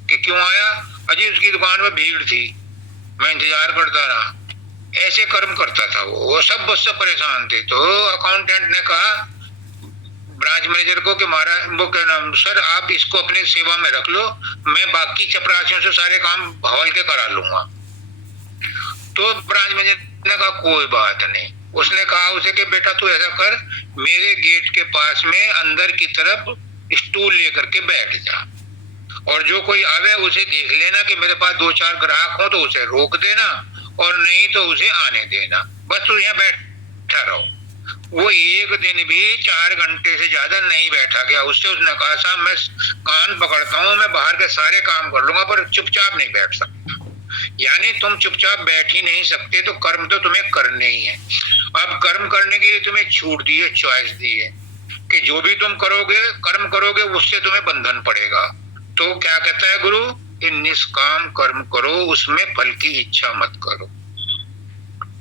कि क्यों आया? अजी उसकी दुकान में भीड़ थी, मैं इंतजार करता रहा। ऐसे कर्म करता था वो सब बस से परेशान थे। तो अकाउंटेंट ने कहा ब्रांच मैनेजर को कि महाराज, वो क्या नाम, सर आप इसको अपनी सेवा में रख लो, मैं बाकी चपरासियों से सारे काम हवाल के करा लूंगा। तो ब्रांच मैनेजर ने कहा कोई बात नहीं। उसने कहा उसे कि बेटा तू ऐसा कर, मेरे गेट के पास में अंदर की तरफ स्टूल लेकर के बैठ जा, और जो कोई आवे उसे देख लेना कि मेरे पास 2-4 ग्राहक हो तो उसे रोक देना, और नहीं तो उसे आने देना, बस तू यहाँ बैठा रहो। वो एक दिन भी 4 घंटे से ज्यादा नहीं बैठा गया। उससे उसने कहा साहब मैं कान पकड़ता हूँ, मैं बाहर के सारे काम कर लूंगा पर चुपचाप नहीं बैठ सकता। यानी तुम चुपचाप बैठ ही नहीं सकते, तो कर्म तो तुम्हें करने ही है। अब कर्म करने के लिए तुम्हें छूट दी है, चॉइस दी है कि जो भी तुम करोगे, कर्म करोगे, उससे तुम्हें बंधन पड़ेगा। तो क्या कहता है गुरु कि निष्काम कर्म करो, उसमें फल की इच्छा मत करो।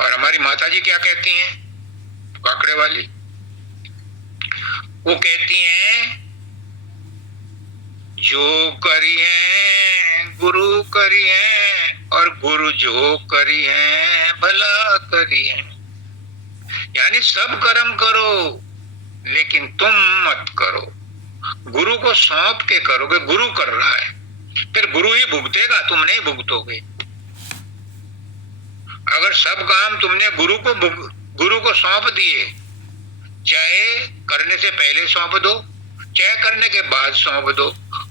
और हमारी माता जी क्या कहती हैं? काकड़े वाली, वो कहती हैं जो करी है गुरु करी है, और गुरु जो करी है भला करी है। यानी सब कर्म करो लेकिन तुम मत करो, गुरु को सौंप के करोगे। गुरु कर रहा है, फिर गुरु ही भुगतेगा, तुम नहीं भुगतोगे। अगर सब काम तुमने गुरु को सौंप दिए, चाहे करने से पहले सौंप दो, चाहे करने के बाद सौंप दो,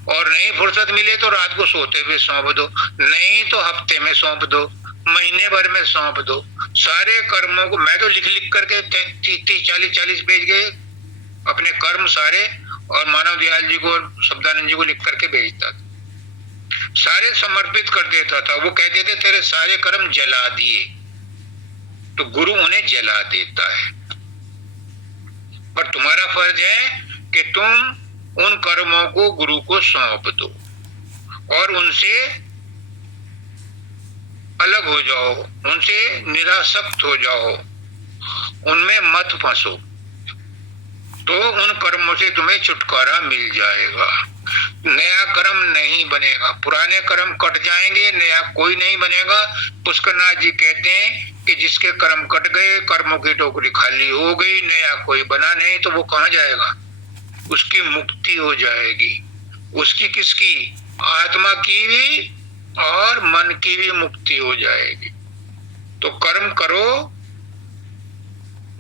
और नहीं फुर्सत मिले तो रात को सोते हुए सौंप दो, नहीं तो हफ्ते में सौंप दो, महीने भर में सौंप दो। सारे कर्मों को मैं तो लिख लिख करके 30-40 पेज के अपने कर्म सारे, और मानव दयाल जी को और शब्दानंद जी को लिख करके भेजता था, सारे समर्पित कर देता था। वो कहते थे तेरे सारे कर्म जला दिए, तो गुरु उन्हें जला देता है। पर तुम्हारा फर्ज है कि तुम उन कर्मों को गुरु को सौंप दो और उनसे अलग हो जाओ, उनसे निरासक्त हो जाओ, उनमें मत फंसो, तो उन कर्मों से तुम्हें छुटकारा मिल जाएगा। नया कर्म नहीं बनेगा, पुराने कर्म कट जाएंगे, नया कोई नहीं बनेगा। पुष्करनाथ जी कहते हैं कि जिसके कर्म कट गए, कर्मों की टोकरी खाली हो गई, नया कोई बना नहीं, तो वो कहाँ जाएगा? उसकी मुक्ति हो जाएगी। उसकी किसकी? आत्मा की भी और मन की भी मुक्ति हो जाएगी। तो कर्म करो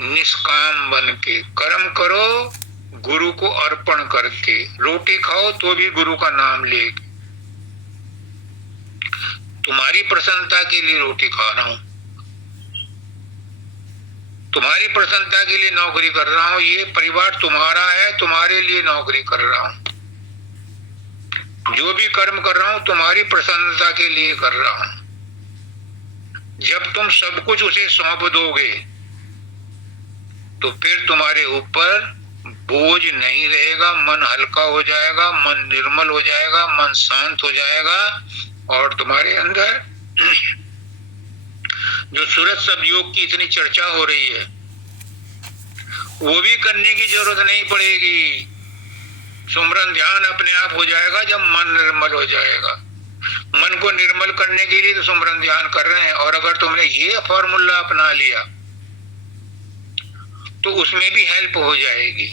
निष्काम बन के, कर्म करो गुरु को अर्पण करके। रोटी खाओ तो भी गुरु का नाम लेके। तुम्हारी प्रसन्नता के लिए रोटी खा रहा हूं, तुम्हारी प्रसन्नता के लिए नौकरी कर रहा हूं, ये परिवार तुम्हारा है, तुम्हारे लिए नौकरी कर रहा हूं। जो भी कर्म कर रहा हूं तुम्हारी प्रसन्नता के लिए कर रहा हूं। जब तुम सब कुछ उसे सौंप दोगे तो फिर तुम्हारे ऊपर बोझ नहीं रहेगा, मन हल्का हो जाएगा, मन निर्मल हो जाएगा, मन शांत हो जाएगा, और तुम्हारे अंदर जो सूरज सब योग की इतनी चर्चा हो रही है वो भी करने की जरूरत नहीं पड़ेगी। सुमरन ध्यान अपने आप हो जाएगा जब मन निर्मल हो जाएगा। मन को निर्मल करने के लिए तो सुमरन ध्यान कर रहे हैं, और अगर तुमने ये फॉर्मूला अपना लिया तो उसमें भी हेल्प हो जाएगी।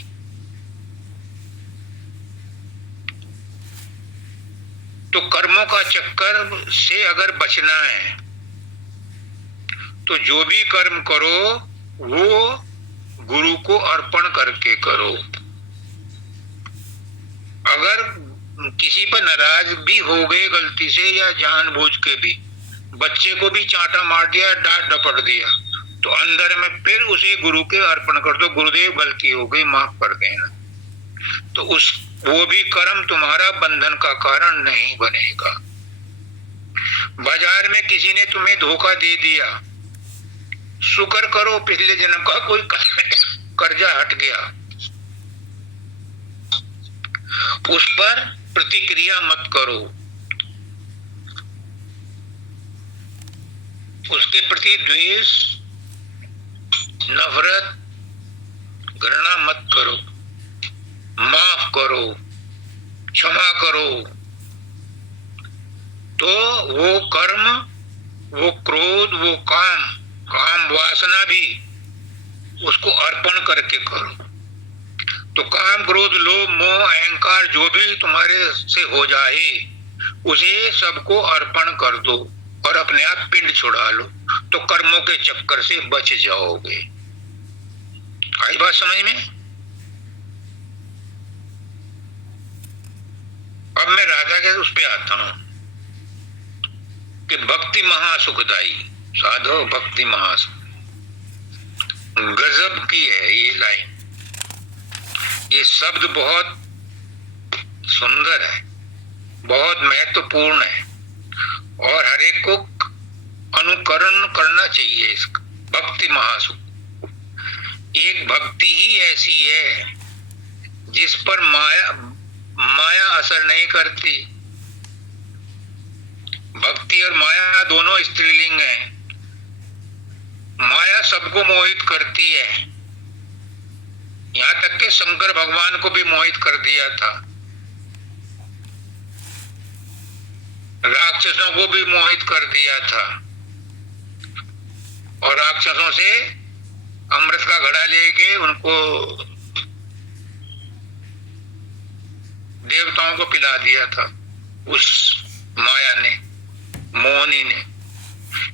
तो कर्मों का चक्कर से अगर बचना है तो जो भी कर्म करो वो गुरु को अर्पण करके करो। अगर किसी पर नाराज भी हो गए गलती से या जानबूझ के भी, बच्चे को भी चांटा मार दिया, डांट डपट दिया, तो अंदर में फिर उसे गुरु के अर्पण कर दो, गुरुदेव गलती हो गई माफ कर देना। तो वो भी कर्म तुम्हारा बंधन का कारण नहीं बनेगा। बाजार में किसी ने तुम्हें धोखा दे दिया, शुक्र करो पिछले जन्म का कोई कर्जा हट गया, उस पर प्रतिक्रिया मत करो, उसके प्रति द्वेष नफरत घृणा मत करो, माफ करो, क्षमा करो। तो वो कर्म, वो क्रोध, वो काम वासना भी उसको अर्पण करके करो। तो काम क्रोध लोभ मोह अहंकार जो भी तुम्हारे से हो जाए उसे सबको अर्पण कर दो और अपने आप पिंड छुड़ा लो, तो कर्मों के चक्कर से बच जाओगे। आई बात समझ में? अब मैं राधा के उस पे आता हूं कि भक्ति महासुखदाई, साधो भक्ति महासुख। गजब की है ये लाइन, ये शब्द बहुत सुंदर है, बहुत महत्वपूर्ण है, और हर एक को अनुकरण करना चाहिए इसका। भक्ति महासुख, एक भक्ति ही ऐसी है जिस पर माया असर नहीं करती। भक्ति और माया दोनों स्त्रीलिंग हैं। माया सबको मोहित करती है, यहाँ तक कि शंकर भगवान को भी मोहित कर दिया था, राक्षसों को भी मोहित कर दिया था, और राक्षसों से अमृत का घड़ा लेके उनको देवताओं को पिला दिया था उस माया ने, मोहिनी ने।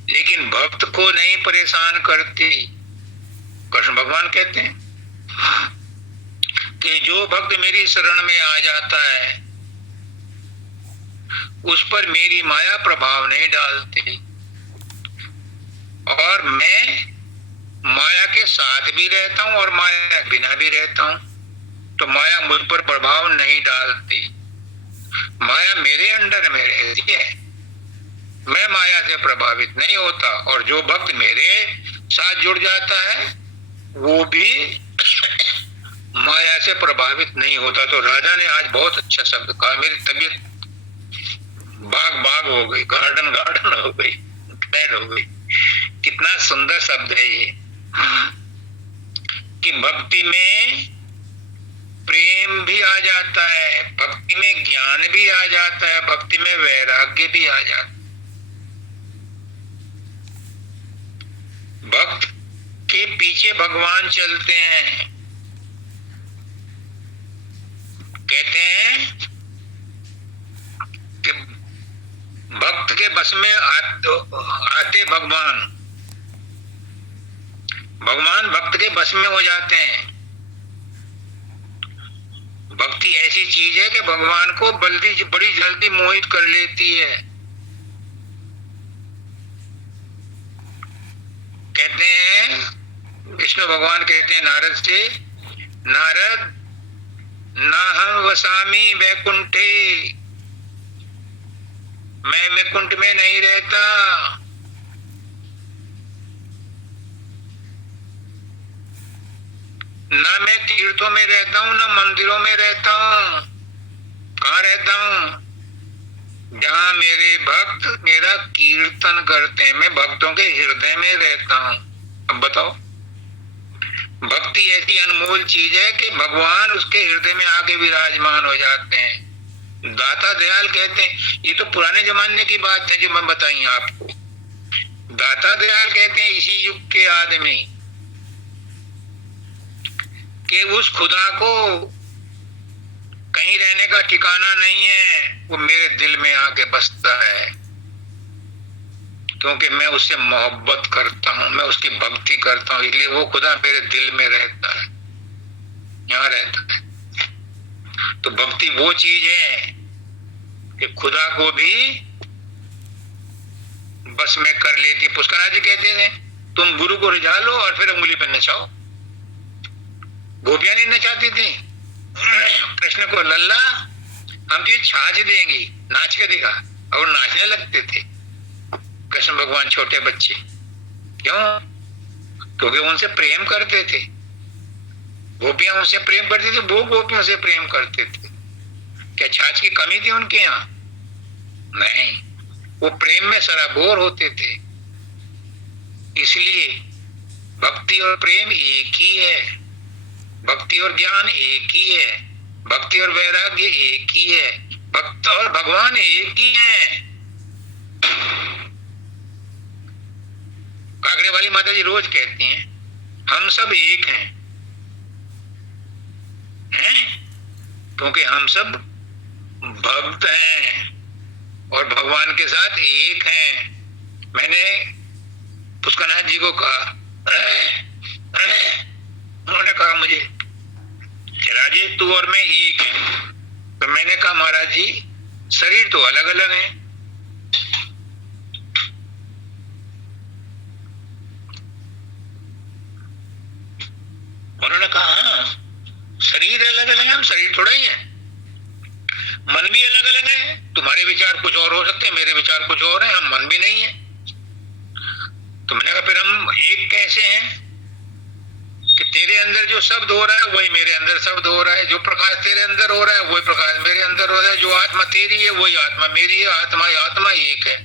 लेकिन भक्त को नहीं परेशान करती। कृष्ण भगवान कहते हैं कि जो भक्त मेरी शरण में आ जाता है उस पर मेरी माया प्रभाव नहीं डालती, और मैं माया के साथ भी रहता हूं और माया के बिना भी रहता हूं, तो माया मुझ पर प्रभाव नहीं डालती। माया मेरे अंडर में रहती है, मैं माया से प्रभावित नहीं होता, और जो भक्त मेरे साथ जुड़ जाता है वो भी माया से प्रभावित नहीं होता। तो राजा ने आज बहुत अच्छा शब्द कहा, मेरी तबीयत बाग बाग हो गई, गार्डन गार्डन हो गई, पैर हो गई। कितना सुंदर शब्द है ये, कि भक्ति में प्रेम भी आ जाता है, भक्ति में ज्ञान भी आ जाता है, भक्ति में वैराग्य भी आ जाता है। भक्त के पीछे भगवान चलते हैं। कहते हैं कि भक्त के बस में आते भगवान, भगवान भक्त के बस में हो जाते हैं। भक्ति ऐसी चीज है कि भगवान को बड़ी जल्दी मोहित कर लेती है। कहते हैं विष्णु भगवान कहते हैं नारद से, नारद नाहं वसामि वैकुंठे, मैं वैकुंठ में नहीं रहता। ना मैं तीर्थों में रहता हूँ, ना मंदिरों में रहता हूँ। कहाँ रहता हूँ? जहाँ मेरे भक्त मेरा कीर्तन करते हैं, मैं भक्तों के हृदय में रहता हूँ। अब बताओ, भक्ति ऐसी अनमोल चीज है कि भगवान उसके हृदय में आके विराजमान हो जाते हैं। दाता दयाल कहते हैं, ये तो पुराने जमाने की बात है जो मैं बताई आपको। दाता दयाल कहते हैं इसी युग के आदमी कि उस खुदा को कहीं रहने का ठिकाना नहीं है, वो मेरे दिल में आके बसता है, क्योंकि मैं उससे मोहब्बत करता हूँ, मैं उसकी भक्ति करता हूँ, इसलिए वो खुदा मेरे दिल में रहता है, यहाँ रहता है। तो भक्ति वो चीज है कि खुदा को भी बस में कर लेती है। पुष्कराज जी कहते थे, तुम गुरु को रिझा लो और फिर उंगली पर नचाओ। गोपियां नहीं नचाती थी कृष्ण को, लल्ला हम तुझे छाछ देंगी, नाच के दिखा, और नाचने लगते थे कृष्ण भगवान छोटे बच्चे। क्यों? क्योंकि उनसे प्रेम करते थे। गोपियां उनसे प्रेम करती थी, वो गोपियों से प्रेम करते थे। क्या छाछ की कमी थी उनके यहाँ? नहीं, वो प्रेम में सराबोर होते थे। इसलिए भक्ति और प्रेम एक ही है, भक्ति और ज्ञान एक ही है, भक्ति और वैराग्य एक ही है, भक्त और भगवान एक ही है। काकड़े वाली माता जी रोज कहती हैं, हम सब एक हैं, क्योंकि हम सब भक्त हैं और भगवान के साथ एक हैं। मैंने पुष्करनाथ जी को कहा, उन्होंने कहा मुझे, राजेश तू और मैं एक हैं। तो मैंने कहा महाराज जी शरीर तो अलग अलग है। उन्होंने कहा हाँ शरीर अलग अलग है, हम शरीर थोड़ा ही है। मन भी अलग अलग है, तुम्हारे विचार कुछ और हो सकते हैं, मेरे विचार कुछ और हैं, हम मन भी नहीं है। तो मैंने कहा फिर हम एक कैसे हैं कि तेरे अंदर जो शब्द हो रहा है वही मेरे अंदर शब्द हो रहा है, जो प्रकाश तेरे अंदर हो रहा है वही प्रकाश मेरे अंदर हो रहा है, जो आत्मा तेरी है वही आत्मा मेरी है, आत्मा एक है,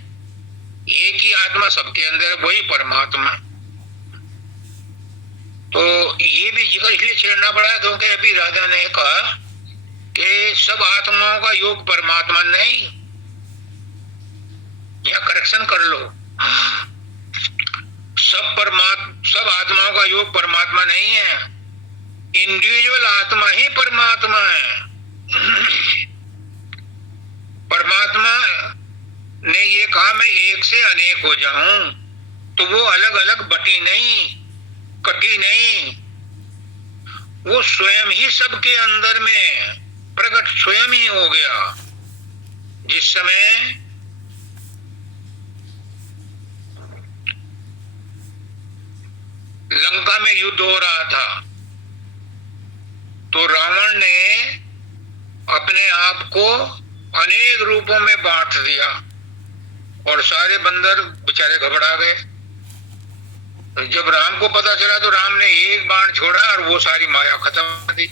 एक ही आत्मा सबके अंदर है, वही परमात्मा। तो ये भी जिक्र इसलिए छेड़ना पड़ा क्योंकि अभी राजा ने कहा कि सब आत्माओं का योग परमात्मा नहीं, यहाँ करेक्शन कर लो, सब आत्माओं का योग परमात्मा नहीं है, इंडिविजुअल आत्मा ही परमात्मा है। परमात्मा ने ये कहा मैं एक से अनेक हो जाऊं, तो वो अलग अलग बटी नहीं, कटी नहीं, वो स्वयं ही सबके अंदर में प्रकट स्वयं ही हो गया। जिस समय लंका में युद्ध हो रहा था तो रावण ने अपने आप को अनेक रूपों में बांट दिया और सारे बंदर बेचारे घबरा गए। जब राम को पता चला तो राम ने एक बाण छोड़ा और वो सारी माया खत्म कर दी।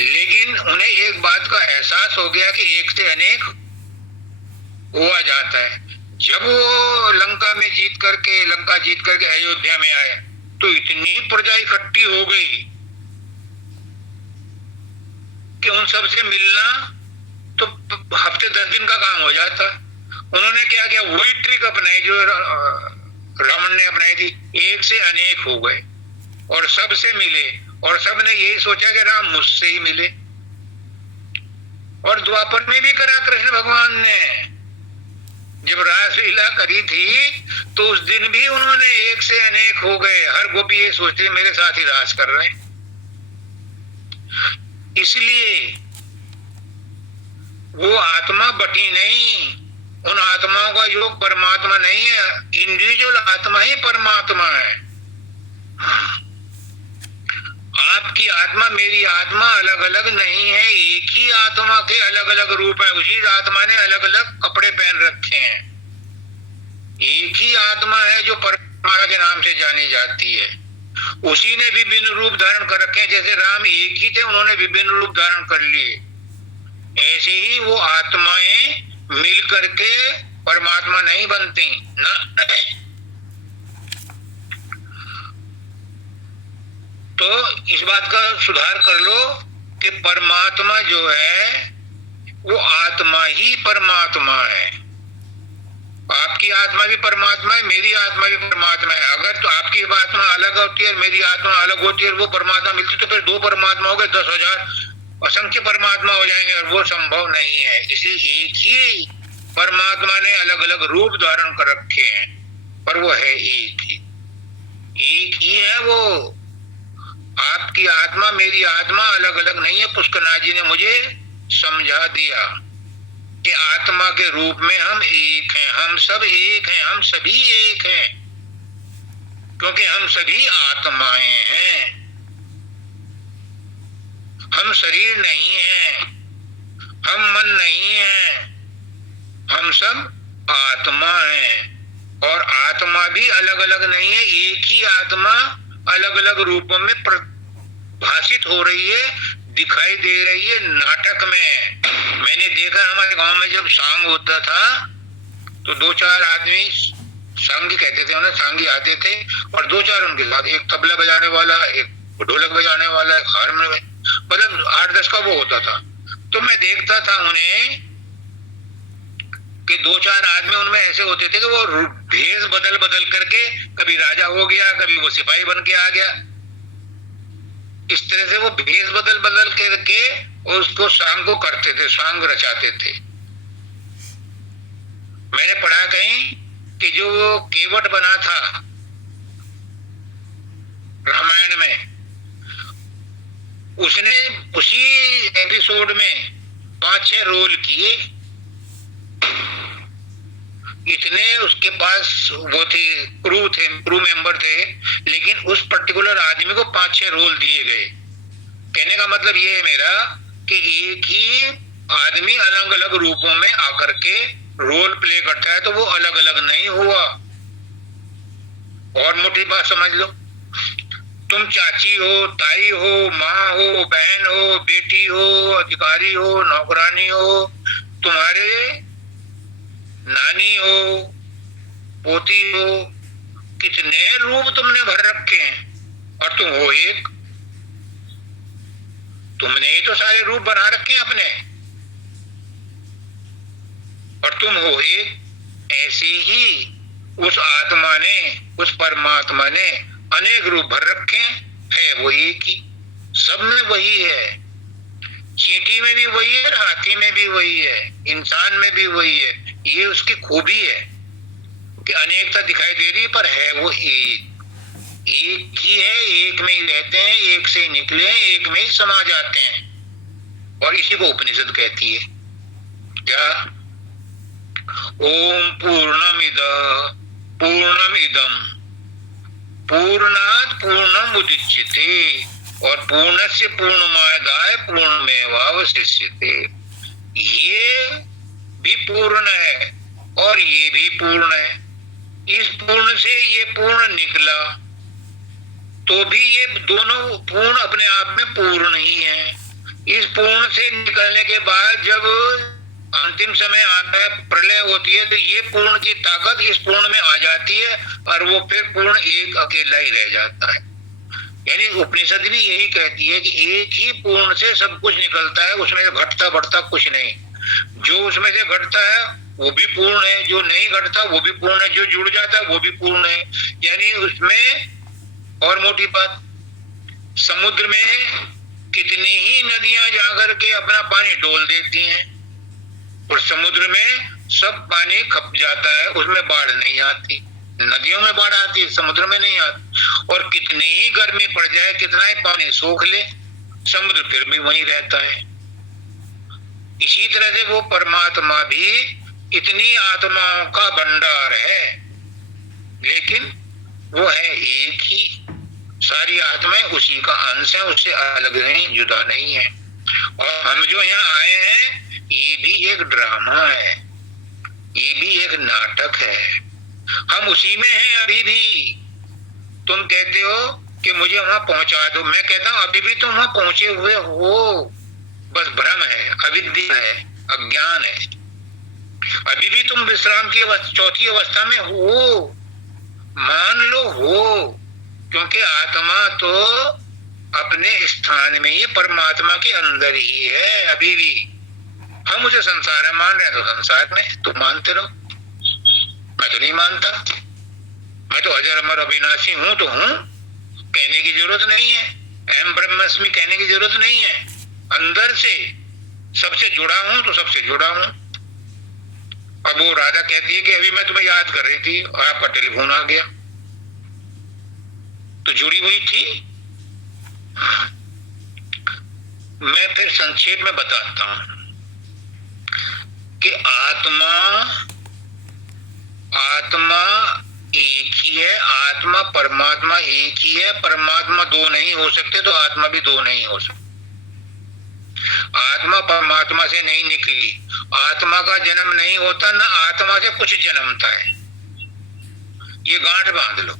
लेकिन उन्हें एक बात का एहसास हो गया कि एक से अनेक हुआ जाता है। जब वो लंका जीत करके अयोध्या में आए तो इतनी प्रजा इकट्ठी हो गई कि उन सब से मिलना तो हफ्ते 10 दिन का काम हो जाता। उन्होंने क्या किया, वही ट्रिक अपनाई जो रावण ने अपनाई थी, एक से अनेक हो गए और सबसे मिले और सबने यही सोचा कि राम मुझसे ही मिले। और द्वापर में भी करा कृष्ण भगवान ने, जब रासलीला करी थी तो उस दिन भी उन्होंने एक से अनेक हो गए। हर गोपी ये सोचते मेरे साथ ही रास कर रहे हैं। इसलिए वो आत्मा बटी नहीं, उन आत्माओं का योग परमात्मा नहीं है, इंडिविजुअल आत्मा ही परमात्मा है। आपकी आत्मा मेरी आत्मा अलग अलग नहीं है, एक ही आत्मा के अलग अलग रूप है। उसी आत्मा ने अलग अलग कपड़े पहन रखे हैं। एक ही आत्मा है जो परमात्मा के नाम से जानी जाती है। उसी ने विभिन्न रूप धारण कर रखे हैं। जैसे राम एक ही थे, उन्होंने विभिन्न रूप धारण कर लिए, ऐसे ही वो आत्माएं मिल करके परमात्मा नहीं बनती ना। तो इस बात का सुधार कर लो कि परमात्मा जो है वो आत्मा ही परमात्मा है। आपकी आत्मा भी परमात्मा है, मेरी आत्मा भी परमात्मा है। अगर तो आपकी आत्मा अलग होती है, मेरी आत्मा अलग होती है और वो परमात्मा मिलती तो फिर 2 परमात्मा हो गए, 10,000 असंख्य परमात्मा हो जाएंगे और वो संभव नहीं है। इसलिए एक ही परमात्मा ने अलग अलग रूप धारण कर रखे हैं, पर वो है एक ही है वो। आपकी आत्मा मेरी आत्मा अलग अलग नहीं है। पुष्करनाथ जी ने मुझे समझा दिया कि आत्मा के रूप में हम एक हैं, हम सब एक हैं, हम सभी एक हैं, क्योंकि हम सभी आत्माएं हैं। हम शरीर नहीं हैं, हम मन नहीं हैं, हम सब आत्मा हैं। और आत्मा भी अलग अलग नहीं है, एक ही आत्मा अलग अलग रूपों में भाषित हो रही है, दिखाई दे रही है नाटक में। मैंने देखा हमारे गांव में जब सांग होता था तो 2-4 आदमी सांगी कहते थे, उन्हें सांगी आते थे और 2-4 उनके साथ, एक तबला बजाने वाला, एक ढोलक बजाने वाला, एक हारमोनियम, मतलब 8-10 का वो होता था। तो मैं देखता था उन्हें कि 2-4 आदमी उनमें ऐसे होते थे कि वो भेष बदल बदल करके कभी राजा हो गया, कभी वो सिपाही बन के आ गया। इस तरह से वो भेष बदल बदल करके उसको सांग को करते थे, सांग रचाते थे। मैंने पढ़ा कहीं कि जो वो केवट बना था रामायण में, उसने उसी एपिसोड में 5-6 रोल किए। इतने उसके पास वो थे, क्रू मेंबर थे, लेकिन उस पर्टिकुलर आदमी को 5-6 रोल दिए गए। कहने का मतलब ये है मेरा कि एक ही आदमी अलग अलग रूपों में आकर के रोल प्ले करता है, तो वो अलग अलग नहीं हुआ। और मोटी बात समझ लो, तुम चाची हो, ताई हो, माँ हो, बहन हो, बेटी हो, अधिकारी हो, नौकरानी हो, तुम्हारे नानी हो, पोती हो, कितने रूप तुमने भर रखे हैं। और तुम हो एक। तुमने ही तो सारे रूप बना रखे हैं अपने, और तुम हो एक। ऐसे ही उस आत्मा ने, उस परमात्मा ने अनेक रूप भर रखे हैं, वो एक ही। सब में वही है, चींटी में भी वही है, हाथी में भी वही है, इंसान में भी वही है। ये उसकी खूबी है कि अनेकता दिखाई दे रही पर है वो एक। एक ही है, एक में ही रहते हैं, एक से ही निकले हैं, एक में ही समा जाते हैं। और इसी को उपनिषद कहती है क्या? ओम पूर्णमिदं पूर्णमिदं पूर्णात् पूर्णमुदच्यते और पूर्णस्य पूर्णमादाय पूर्णमेवावशिष्यते। ये भी पूर्ण है और ये भी पूर्ण है। इस पूर्ण से ये पूर्ण निकला तो भी ये दोनों पूर्ण अपने आप में पूर्ण ही है। इस पूर्ण से निकलने के बाद जब अंतिम समय आता है, प्रलय होती है, तो ये पूर्ण की ताकत इस पूर्ण में आ जाती है और वो फिर पूर्ण एक अकेला ही रह जाता है। यानी उपनिषद भी यही कहती है कि एक ही पूर्ण से सब कुछ निकलता है, उसमें से घटता बढ़ता कुछ नहीं। जो उसमें से घटता है वो भी पूर्ण है, जो नहीं घटता वो भी पूर्ण है, जो जुड़ जाता है वो भी पूर्ण है। यानी उसमें और मोटी बात, समुद्र में कितनी ही नदियां जाकर के अपना पानी डोल देती हैं और समुद्र में सब पानी खप जाता है, उसमें बाढ़ नहीं आती। नदियों में बाढ़ आती है, समुद्र में नहीं आती। और कितनी ही गर्मी पड़ जाए, कितना ही पानी सोख ले, समुद्र फिर भी वहीं रहता है। इसी तरह से वो परमात्मा भी इतनी आत्माओं का भंडार है, लेकिन वो है एक ही। सारी आत्माएं उसी का अंश है, उससे अलग नहीं, जुदा नहीं है। और हम जो यहाँ आए हैं ये भी एक ड्रामा है, ये भी एक नाटक है। हम उसी में हैं अभी भी। तुम कहते हो कि मुझे वहां पहुंचा दो, मैं कहता हूं अभी भी तुम वहां पहुंचे हुए हो, बस भ्रम है, अविद्या है, अज्ञान है। अभी भी तुम विश्राम की चौथी अवस्था में हो, मान लो हो, क्योंकि आत्मा तो अपने स्थान में ही परमात्मा के अंदर ही है अभी भी। हम उसे संसार में मान रहे हैं तो संसार में, तुम मानते रहो, मैं तो नहीं मानता। मैं तो अजर अमर अविनाशी हूं तो हूं, कहने की जरूरत नहीं है। अहम ब्रह्मास्मि कहने की जरूरत नहीं है। अंदर से सबसे जुड़ा हूं तो सबसे जुड़ा हूं। अब वो राधा कहती है कि अभी मैं तुम्हें याद कर रही थी और आपका टेलीफोन आ गया, तो जुड़ी हुई थी। मैं फिर संक्षेप में बताता हूं कि आत्मा एक ही है, आत्मा परमात्मा एक ही है। परमात्मा दो नहीं हो सकते तो आत्मा भी दो नहीं हो सकती। आत्मा परमात्मा से नहीं निकली, आत्मा का जन्म नहीं होता, ना आत्मा से कुछ जन्मता है। ये गांठ बांध लो।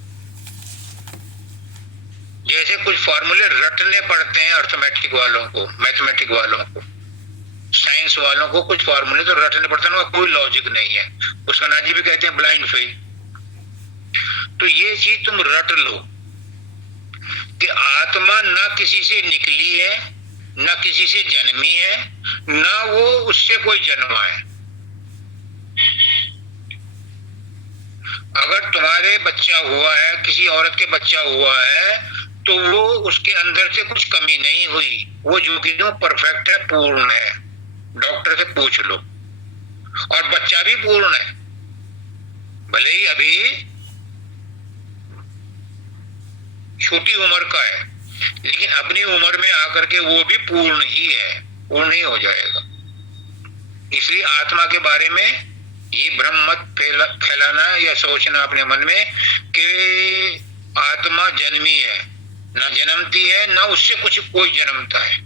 जैसे कुछ फॉर्मूले रटने पड़ते हैं अर्थमेटिक वालों को, मैथमेटिक वालों को, साइंस वालों को कुछ फॉर्मूले तो रटने पड़ते हैं, कोई लॉजिक नहीं है। उसका नाजी भी कहते हैं ब्लाइंड फेथ। तो ये चीज तुम रट लो कि आत्मा ना किसी से निकली है, ना किसी से जन्मी है, ना वो उससे कोई जन्मा है। अगर तुम्हारे बच्चा हुआ है, किसी औरत के बच्चा हुआ है, तो वो उसके अंदर से कुछ कमी नहीं हुई, वो जो कि जो परफेक्ट है, पूर्ण है। डॉक्टर से पूछ लो। और बच्चा भी पूर्ण है, भले ही अभी छोटी उम्र का है, लेकिन अपनी उम्र में आकर के वो भी पूर्ण ही है, पूर्ण ही हो जाएगा। इसलिए आत्मा के बारे में ये भ्रम मत फैलाना या सोचना अपने मन में कि आत्मा जन्मी है, ना जन्मती है, ना उससे कुछ कोई जन्मता है।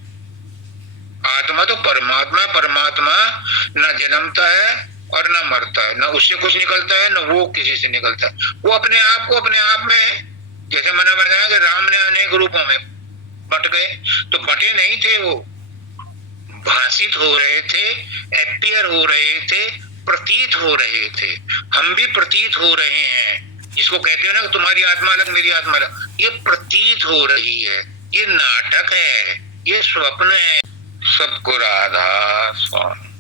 आत्मा तो परमात्मा, परमात्मा ना जन्मता है और ना मरता है, ना उससे कुछ निकलता है, ना वो किसी से निकलता है। वो अपने आप को अपने आप में, जैसे मैंने बताया कि राम ने अनेक रूपों में बट गए, तो बटे नहीं थे, वो भाषित हो रहे थे, एपियर हो रहे थे, प्रतीत हो रहे थे। हम भी प्रतीत हो रहे हैं, जिसको कहते हो ना कि तुम्हारी आत्मा अलग मेरी आत्मा अलग, ये प्रतीत हो रही है, ये नाटक है, ये स्वप्न है। सबको राधा स्वामी।